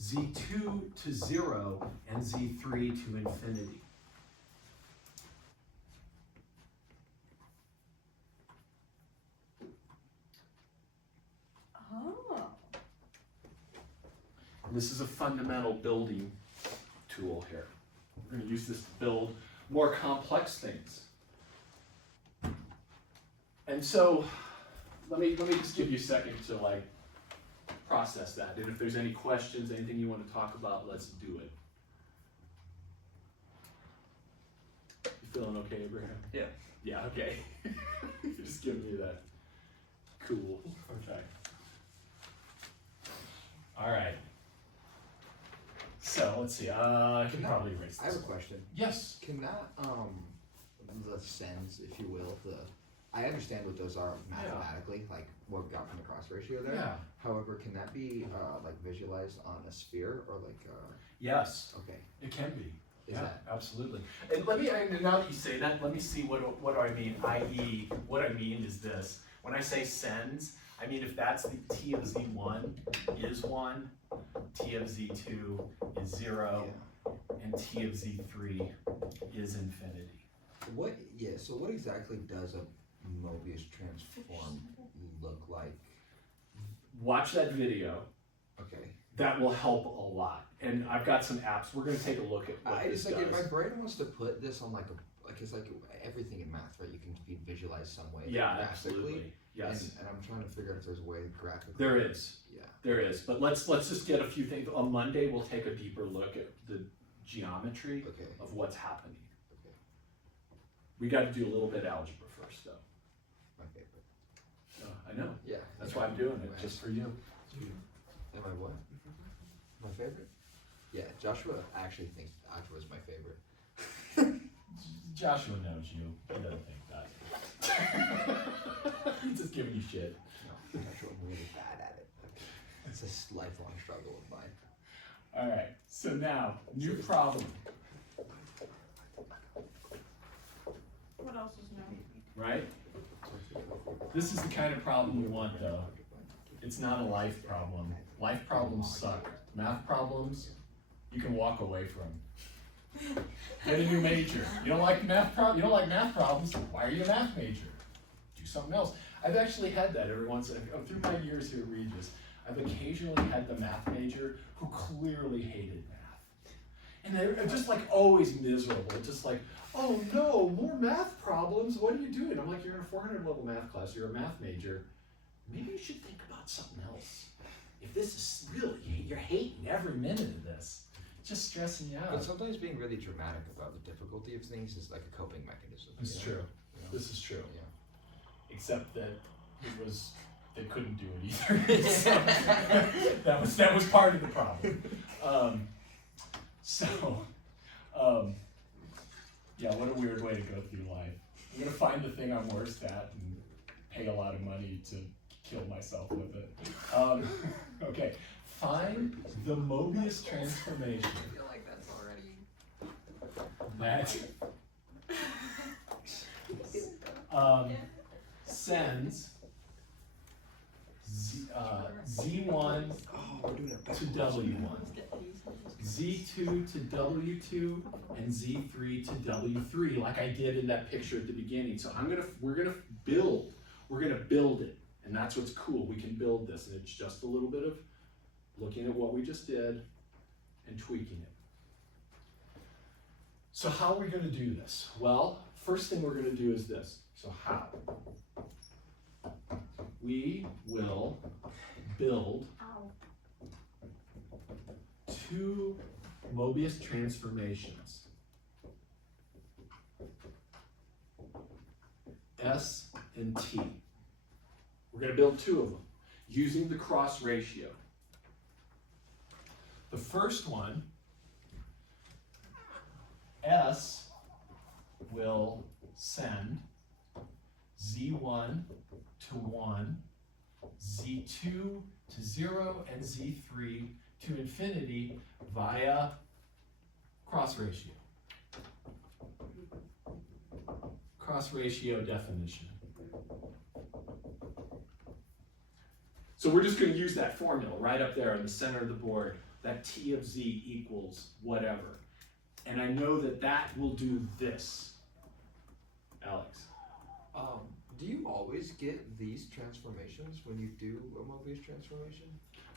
Z2 to 0, and Z3 to infinity. Oh. And this is a fundamental building tool here. We're going to use this to build more complex things. And so, let me just give you a second to like process that. And if there's any questions, anything you want to talk about, let's do it. You feeling okay, Abraham? Yeah. Yeah, okay. You're just giving me that. Cool. Okay. All right. So let's see. I can probably erase I have this. a question. Yes. Can that the sends, if you will, I understand what those are mathematically, like what we got from the cross ratio there. Yeah. However, can that be like visualized on a sphere or like Yes. okay? It can be. Is Yeah, that absolutely. And now that you say that, let me see what do I mean, i.e., what I mean is this. When I say sends, I mean if that's the T of Z1 is 1, T of Z2 is 0, and T of Z3 is infinity. what? Yeah. So what exactly does a Mobius transform look like? Watch that video. Okay. That will help a lot. And I've got some apps. We're going to take a look at what I this just like does. if my brain wants to put this on like it's like everything in math, right? You can be visualized some way. Yeah, graphically. absolutely. Yes. And I'm trying to figure out if there's a way graphically. There is. Yeah. There is, but let's just get a few things. On Monday, we'll take a deeper look at the geometry Okay. of what's happening. Okay. We got to do a little bit of algebra first, though. Okay. I know. Yeah. That's why I'm doing it, just for you. Am I what? My favorite? Yeah, Joshua actually thinks algebra is my favorite. Joshua knows you. He doesn't think that. He's just giving you shit. No, Joshua, I'm really bad at it. It's a lifelong struggle of mine. All right. So now, new problem, What else is new? right? This is the kind of problem you want, though. It's not a life problem. Life problems suck. Math problems, you can walk away from. Get a new major. You don't like math problems. Why are you a math major? Do something else. I've actually had that every once through my years here at Regis. I've occasionally had the math major who clearly hated math, and they're just like always miserable. Just like, oh no, more math problems. What are you doing? I'm like, you're in a 400 level math class. You're a math major. Maybe you should think about something else. If this is really, you're hating every minute of this. Just stressing you out. But sometimes being really dramatic about the difficulty of things is like a coping mechanism. It's true. You know? This is true. Yeah. Except that they couldn't do it either. So, that was part of the problem. Yeah, what a weird way to go through life. I'm gonna find the thing I'm worst at and pay a lot of money to kill myself with it. Okay, find the Mobius transformation. I feel like that's already. That sends Z1 to W1, Z2 to W2, and Z3 to W3, like I did in that picture at the beginning. So we're gonna build it, and that's what's cool. We can build this, and it's just a little bit of looking at what we just did and tweaking it. So how are we gonna do this? Well, first thing we're gonna do is this. So how? We will build two Mobius transformations, S and T. We're going to build two of them using the cross ratio. The first one, S will send Z1 to 1, Z2 to 0, and Z3 to infinity via cross ratio. Cross ratio definition. So we're just going to use that formula right up there in the center of the board, that T of Z equals whatever. And I know that that will do this. Alex. Do you always get these transformations when you do a Mobius transformation?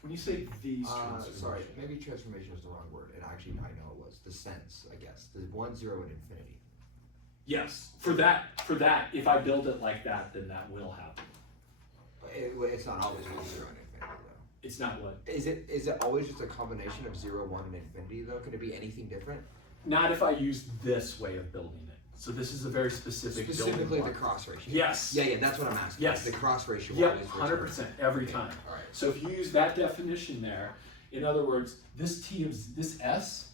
When you say these transformations. Sorry, maybe transformation is the wrong word. And actually, I know it was the sense, I guess. The 1, 0, and infinity. Yes, for that, if I build it like that, then that will happen. But it's not always 1, 0, and infinity, though. It's not what? Is it always just a combination of 0, 1, and infinity, though? Could it be anything different? Not if I use this way of building it. So this is a very specific Specifically building the block. cross ratio. Yes. Yeah, that's what I'm asking. Yes. The cross ratio. Yep, always 100% every time. All right. So if you use that definition there, in other words, this T of this S,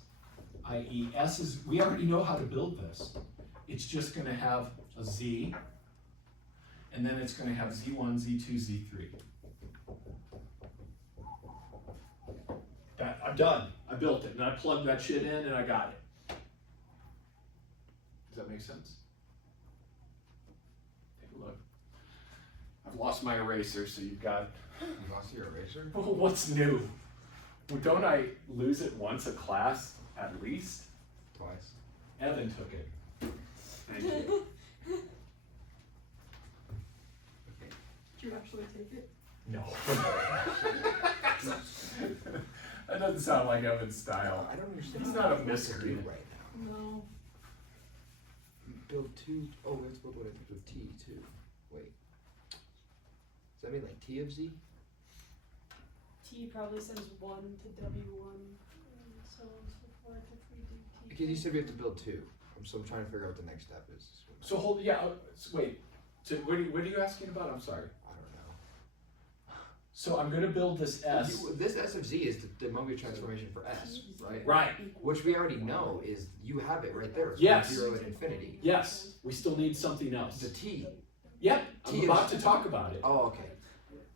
i.e. S is, we already know how to build this. It's just going to have a Z, and then it's going to have Z1, Z2, Z3. That, I'm done. I built it, and I plugged that shit in, and I got it. Does that make sense? Take a look. I've lost my eraser, so you've got. You lost your eraser? Well, what's new? Well, don't I lose it once a class at least? Twice. Evan took it. Thank you. Did you actually take it? No. That doesn't sound like Evan's style. I don't understand. He's what not a we have to miscreant. do right now. No. Build two. Oh, we have to build what I think with T too. Wait. Does that mean like T of Z? T probably sends 1 to W1, and so on and so forth if we do T. Because you said we have to build two. So I'm trying to figure out what the next step is. So hold, yeah, wait. So what are you asking about? I'm sorry. I don't know. So I'm gonna build this S. This S of Z is the Mobius transformation for S, right? Right, Which we already know is, you have it right there. It's Yes. from 0 to infinity. yes, we still need something else. The T. Yep, T I'm is- about to talk about it. Oh, okay.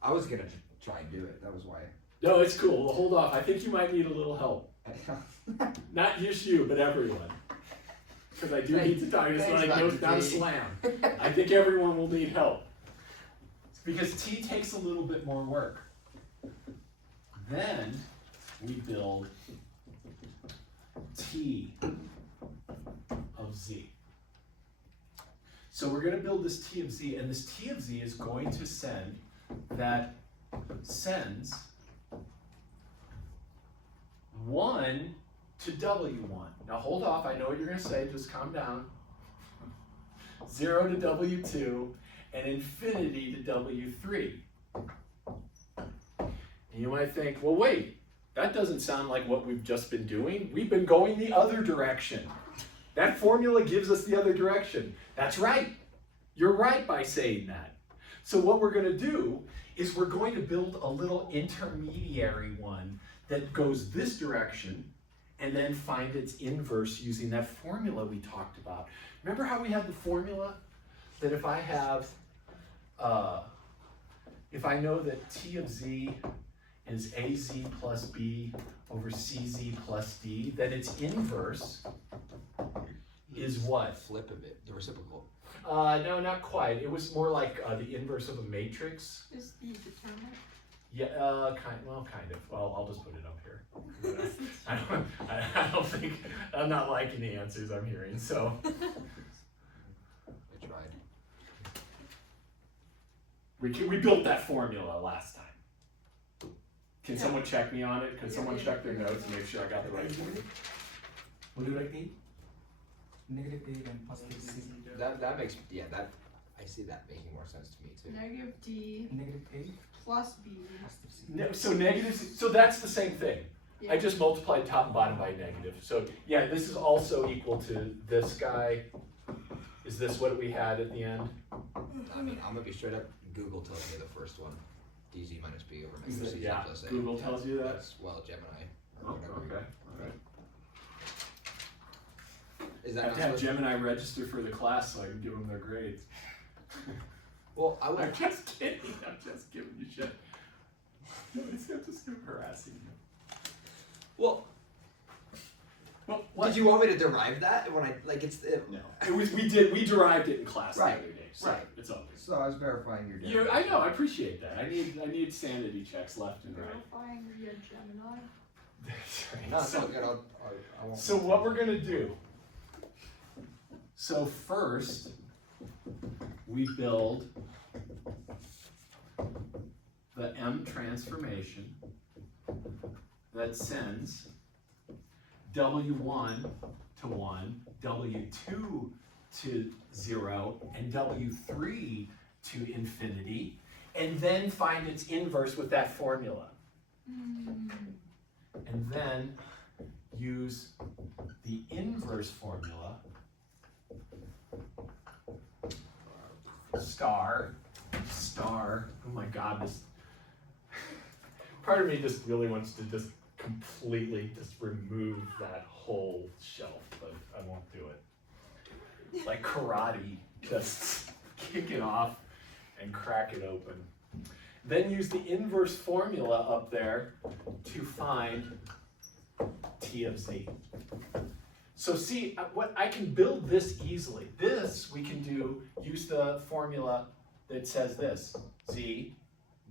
I was gonna try and do it. That was why. No, it's cool, well, hold off, I think you might need a little help. Not just you, but everyone. Because I do need to talk, it's Thanks, like, no, Dr. not a T. slam. I think everyone will need help. Because T takes a little bit more work. Then we build T of Z. So we're gonna build this T of Z, and this T of Z is going to send that sends 1 to W1. Now hold off, I know what you're gonna say, just calm down. 0 to W2, and infinity to W3. And you might think, well wait, that doesn't sound like what we've just been doing. We've been going the other direction. That formula gives us the other direction. That's right. You're right by saying that. So what we're gonna do is we're going to build a little intermediary one that goes this direction and then find its inverse using that formula we talked about. Remember how we had the formula that if I have, if I know that T of Z is AZ plus B over CZ plus D, then its inverse is what? Flip of it, the reciprocal. No, not quite. It was more like the inverse of a matrix. Is the determinant? Yeah, kind of. Well, I'll just put it up here. I don't think, I'm not liking the answers I'm hearing, so. I tried. We built that formula last time. Can someone check me on it? Can someone check their notes and make sure I got the right one? What do you like D? Negative D and positive C. That makes, yeah, that, I see that making more sense to me too. Negative D Negative A, plus B. positive C. No, so negative, so that's the same thing. Yeah. I just multiplied top and bottom by negative. So yeah, this is also equal to this guy. Is this what we had at the end? I mean, I'm gonna be straight up, Google tells me the first one. DZ minus B over Is negative it- CZ yeah, plus A. Google tells you that? That's, well, Gemini, or Oh, whatever. okay, alright. Is I that have not to have supposed Gemini register for the class so I can give them their grades. Well, I I'm would, just kidding, I'm just giving you shit. No, it's not just harassing you. well, Well, what? did you want me to derive that when I, like, it's, No, we derived it in class Right, the other day, so right. it's all good. So I was verifying your You, I know, I appreciate that. I need sanity checks left and right. Verifying via Gemini. That's right. No, it's So- all good, I won't. So what we're gonna do, so first, we build the M transformation that sends W1 to 1, W2 to 0, and W3 to infinity, and then find its inverse with that formula. And then use the inverse formula, star, oh my god, this, part of me just really wants to just completely just remove that whole shelf, but I won't do it. Like karate, just kick it off and crack it open. Then use the inverse formula up there to find T of Z. So see, what I can build this easily. This we can do, use the formula that says this, Z,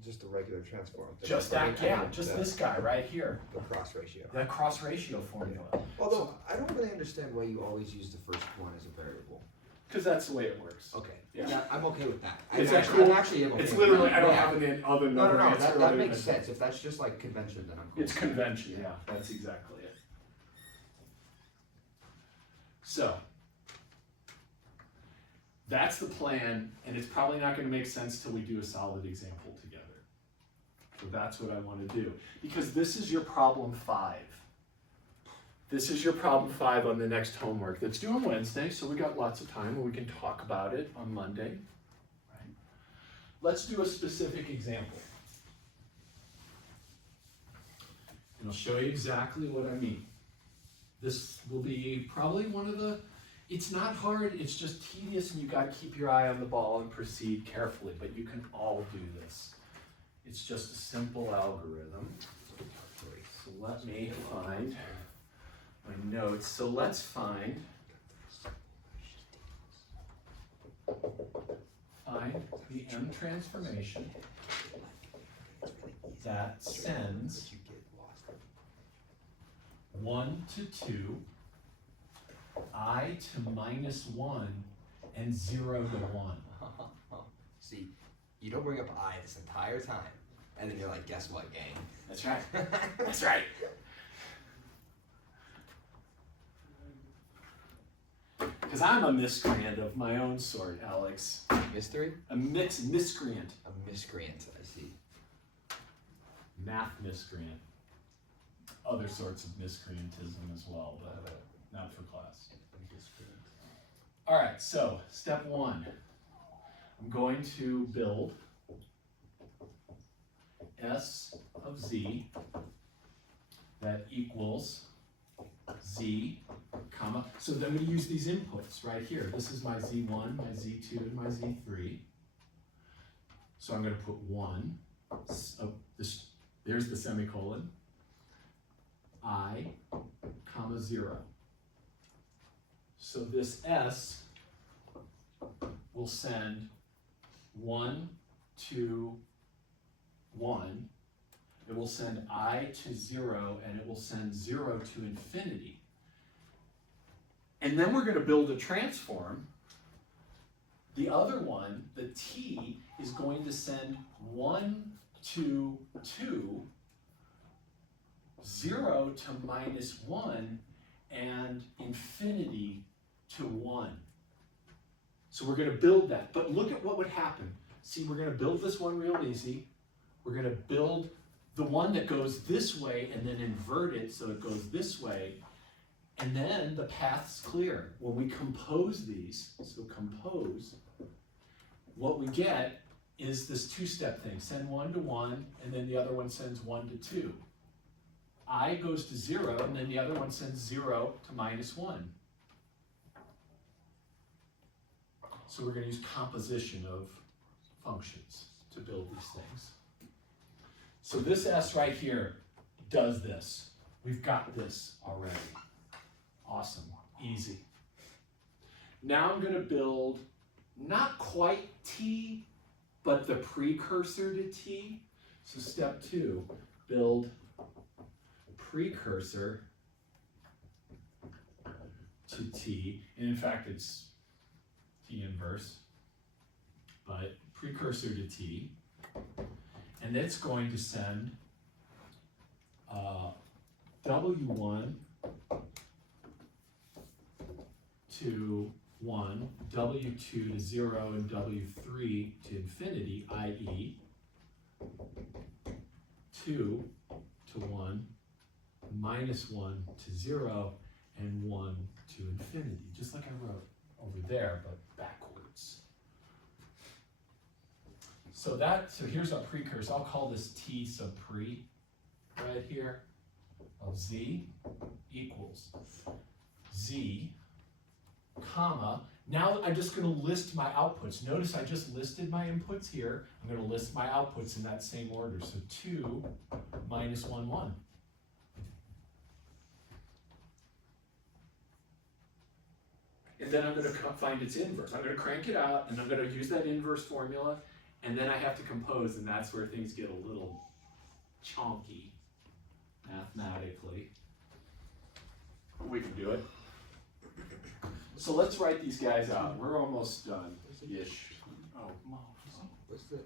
Just the regular transform. just that, yeah, just this guy right here, The cross ratio. that cross ratio formula. Although, I don't really understand why you always use the first one as a variable. Because that's the way it works. Okay, Yeah. yeah, I'm okay with that. It's I'm actually- actually am okay It's with literally, that. I don't Yeah. have an other No, number no, no, answer that other makes than- sense. If that's just like convention, then I'm cool. It's convention, yeah, that's exactly it. So, that's the plan, and it's probably not gonna make sense till we do a solid example together. So that's what I wanna do, because this is your problem 5. This is your problem 5 on the next homework that's due on Wednesday, so we got lots of time and we can talk about it on Monday. Right? Let's do a specific example. And I'll show you exactly what I mean. This will be probably one of the, it's not hard, it's just tedious and you gotta keep your eye on the ball and proceed carefully, but you can all do this. It's just a simple algorithm. So let me find my notes. So let's find the M transformation that sends 1 to 2, I to minus 1, and 0 to 1. See, you don't bring up I this entire time, and then you're like, guess what, gang? That's right. That's right. Because I'm a miscreant of my own sort, Alex. Mystery? A miscreant. A miscreant, I see. Math miscreant. Other sorts of miscreantism as well, but not for class. All right, so step 1. I'm going to build S of Z that equals Z, comma. So then I'm going to use these inputs right here. This is my Z1, my Z2, and my Z3. So I'm going to put 1. There's the semicolon. I, comma 0. So this S will send 1 to 1. It will send I to 0, and it will send 0 to infinity. And then we're going to build a transform. The other one, the T, is going to send 1 to 2, 0 to minus 1, and infinity to 1. So we're going to build that. But look at what would happen. See, we're going to build this one real easy. We're going to build the one that goes this way and then invert it so it goes this way. And then the path's clear. When we compose these, so compose, what we get is this two-step thing. Send 1 to 1, and then the other one sends 1 to 2. I goes to 0, and then the other one sends 0 to minus 1. So we're going to use composition of functions to build these things. So this S right here does this. We've got this already. Awesome, easy. Now I'm going to build not quite T, but the precursor to T. So step 2, build precursor to T. And in fact, it's T inverse, but precursor to T. And that's going to send W1 to 1, W2 to 0, and W3 to infinity, i.e. 2 to 1, minus 1 to 0, and 1 to infinity, just like I wrote over there, but backwards. So here's our precursor. I'll call this T sub pre right here of Z equals Z, comma. Now I'm just going to list my outputs. Notice I just listed my inputs here. I'm going to list my outputs in that same order. So 2 minus 1, 1. And then I'm going to find its inverse. I'm going to crank it out, and I'm going to use that inverse formula, and then I have to compose, and that's where things get a little chonky mathematically. We can do it. So let's write these guys out. We're almost done-ish. Oh, Mom. What is the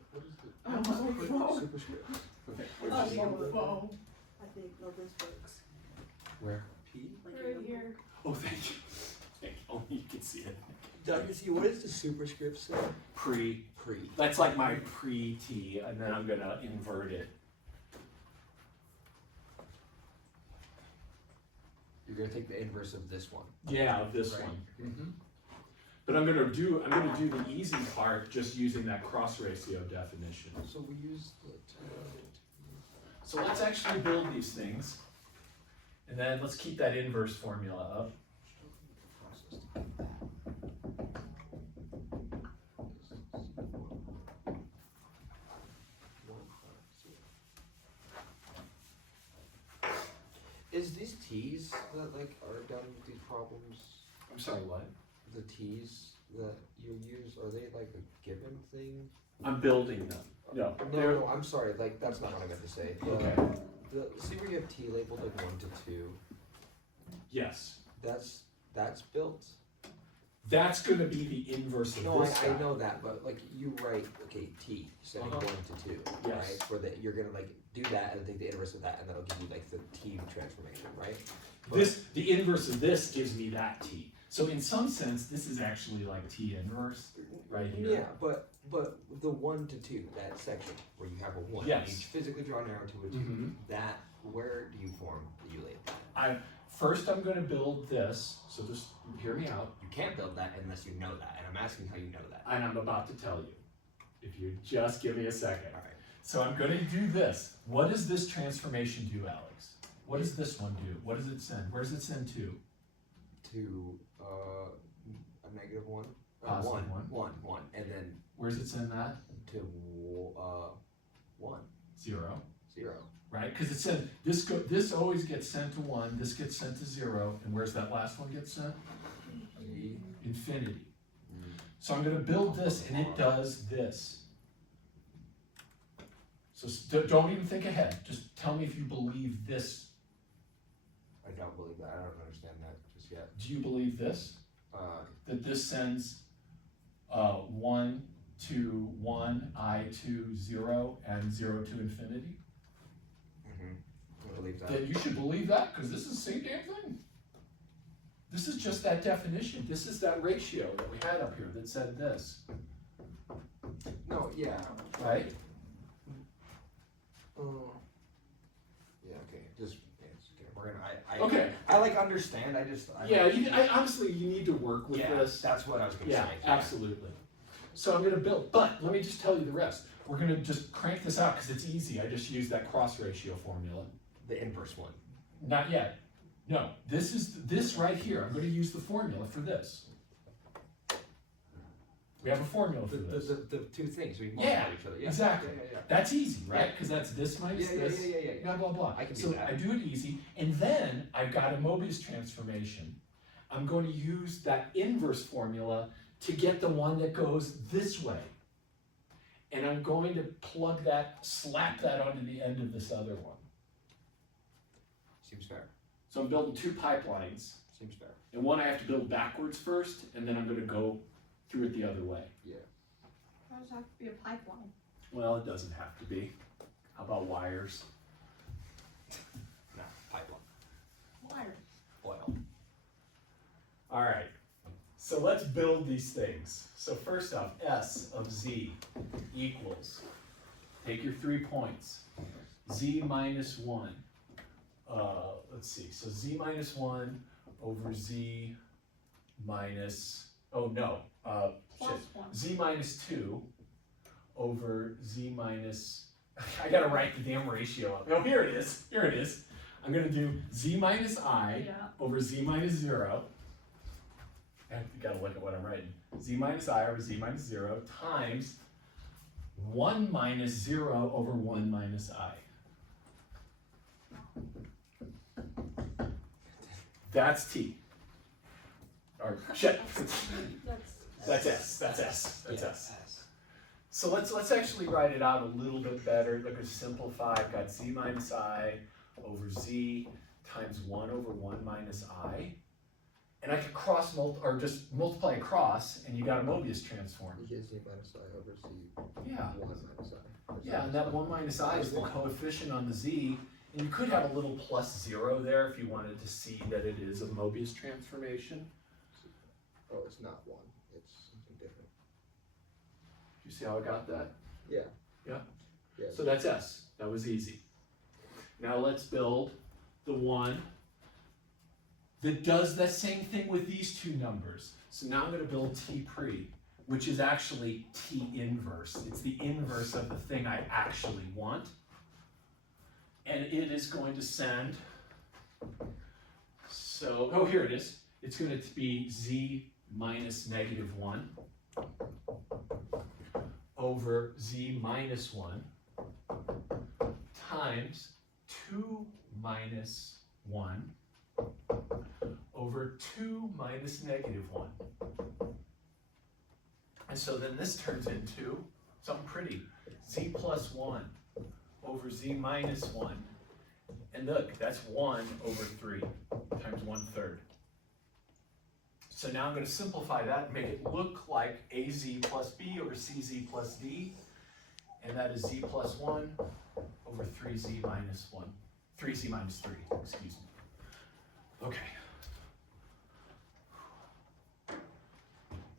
superscript? Okay. I think Mobius works. Where? P? Right here. Oh, thank you. Thank you. Only you can see it. Dr. C, what is the superscript say? Pre. That's like my pre-T, and then I'm going to invert it. You're gonna take the inverse of this one. Yeah, of this Right. one. Mm-hmm. But I'm gonna do the easy part just using that cross ratio definition. So we use the So let's actually build these things. And then let's keep that inverse formula up. Is these T's that like are done with these problems? I'm sorry, what? The T's that you use, are they like a given thing? I'm building them. No, they're, No, I'm sorry, like that's not what I meant to say. okay, See where you have T labeled like 1 to 2, yes. that's built? That's gonna be the inverse of No, this guy. I know that, but like you write, okay, T, setting 1 to 2, Yes. right? For the, you're gonna like do that and take the inverse of that and that'll give you like the T transformation, right? The inverse of this gives me that T. So in some sense, this is actually like T inverse right here. Yeah, but the 1 to 2, that section where you have a 1, Yes. you physically draw an arrow to a 2, Mhm. that, where do you form the U label? First, I'm gonna build this, so just hear me out, You can't build that unless you know that, and I'm asking how you know that. and I'm about to tell you. If you just give me a second. All right. So I'm gonna do this. What does this transformation do, Alex? What does this one do? What does it send? Where does it send to? To a negative 1? Positive 1, and then Where does it send that? to 1, 0. 0. Right? Because it said this always gets sent to 1, this gets sent to 0, and where's that last one get sent? Infinity. So I'm going to build this, and it does this. So don't even think ahead. Just tell me if you believe this. I don't believe that. I don't understand that just yet. Do you believe this? That this sends 1 to 1, I to 0, and 0 to infinity? I believe that. Then you should believe that, because this is the same damn thing. This is just that definition. This is that ratio that we had up here that said this, No, yeah. right? Yeah, okay. Just, yeah, it's okay. We're gonna, Okay. I like understand, I Yeah, honestly, you need to work with Yeah, this. that's what I was gonna Yeah, say. absolutely. So I'm gonna build, but let me just tell you the rest. We're gonna just crank this out because it's easy. I just used that cross ratio formula. The inverse one. Not yet. No, this right here. I'm gonna use the formula for this. We have a formula for this. The two things, we Yeah, multiply each other. Yeah, exactly. Yeah. That's easy, right? Because that's this minus Yeah, this. yeah. Blah, blah, blah. I can do so that. I do it easy, and then I've got a Mobius transformation. I'm going to use that inverse formula to get the one that goes this way. And I'm going to slap that onto the end of this other one. Seems fair. So I'm building two pipelines, Seems fair. and one I have to build backwards first, and then I'm going to go through it the other way. Why does it have to be a pipeline? Well, it doesn't have to be. How about wires? No, pipeline. Wire. Oil. All right, so let's build these things. So first off, S of Z equals, take your 3 points, Z minus 1. Let's see, so Z minus 1 over Z minus, Plus 1. Z minus 2 over Z minus, I gotta write the damn ratio up. Oh, here it is. I'm gonna do Z minus I Yeah. over Z minus 0. I gotta look at what I'm writing. Z minus I over Z minus 0 times 1 minus 0 over 1 minus I. That's T. Or shit. That's S. That's S. So let's actually write it out a little bit better. Look at simplify. I've got Z minus I over Z times 1 over 1 minus I. And I could just multiply across, and you got a Mobius transform. You get Z minus I over Z. Yeah. 1 minus I. Yeah, and that 1 minus I is the coefficient on the Z. And you could have a little plus 0 there if you wanted to see that it is a Mobius transformation. Oh, it's not 1. It's something different. Do you see how I got that? Yeah. Yeah? Yeah. So that's S. That was easy. Now let's build the one that does that same thing with these two numbers. So now I'm going to build T pre, which is actually T inverse. It's the inverse of the thing I actually want. And it is going to send So, oh, here it is. It's going to be z minus -1 over z minus 1 times 2 minus 1 over 2 minus -1. And so then this turns into something pretty. Z plus 1 over z minus 1. And look, that's 1 over 3 times 1/3. So now I'm going to simplify that and make it look like AZ plus B over CZ plus D. And that is Z plus 1 over 3Z minus 1. 3Z minus 3, excuse me. Okay.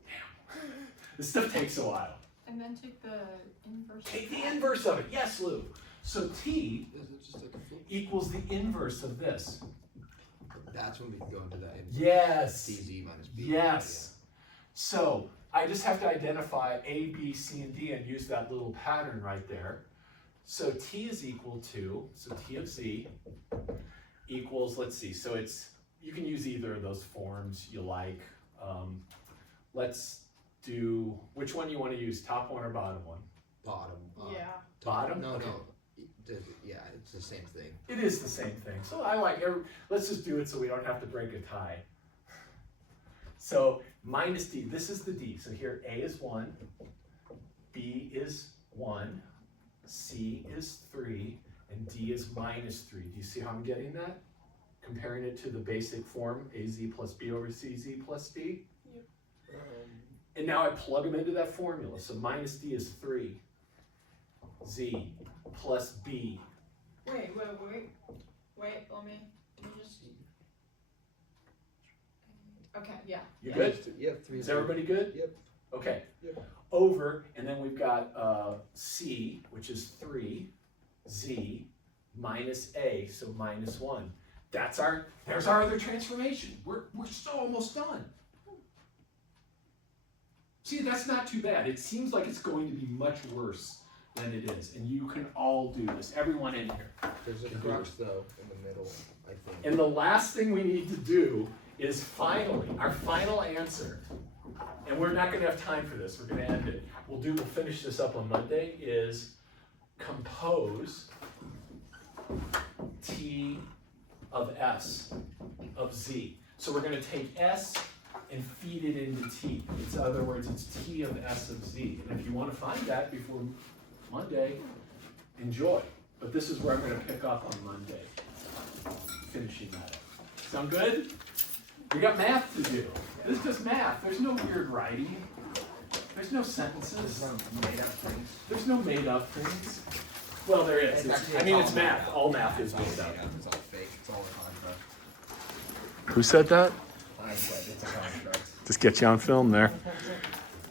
Damn. This stuff takes a while. And then take the inverse. Take the inverse of it. Yes, Lou. So T Is it just like a flip? equals the inverse of this. That's when we go into that. Yes. CZ minus B. Yes. So I just have to identify A, B, C, and D and use that little pattern right there. So T is equal to, so T of Z equals, let's see, so it's, you can use either of those forms you like. Let's do, which one you want to use, top one or bottom one? Bottom. Yeah. Bottom? No, Okay. no. Yeah, it's the same thing. It is the same thing. So I like, let's just do it so we don't have to break a tie. So minus D, this is the D. So here A is 1, B is 1, C is 3, and D is minus 3. Do you see how I'm getting that? Comparing it to the basic form, AZ plus B over CZ plus D. And now I plug them into that formula. So minus D is 3, Z plus B. Wait, let me just. Okay, yeah. You good? Yep, 3. Is everybody good? Yep. Okay. Yep. Over, and then we've got C, which is 3, Z, minus A, so minus 1. There's our other transformation. We're so almost done. See, that's not too bad. It seems like it's going to be much worse than it is, and you can all do this, everyone in here. There's a crux though in the middle, I think. And the last thing we need to do is finally, our final answer, and we're not going to have time for this, we're going to end it. We'll finish this up on Monday, is compose T of S of Z. So we're going to take S and feed it into T. In other words, it's T of S of Z. And if you want to find that before Monday, enjoy. But this is where I'm going to pick up on Monday, finishing that up. Sound good? We got math to do. This is just math. There's no weird writing. There's no sentences. There's no made up things. Well, there is. It's math. All math is made up. It's all fake. It's all a contract. Who said that? I said it's a contract. Just get you on film there.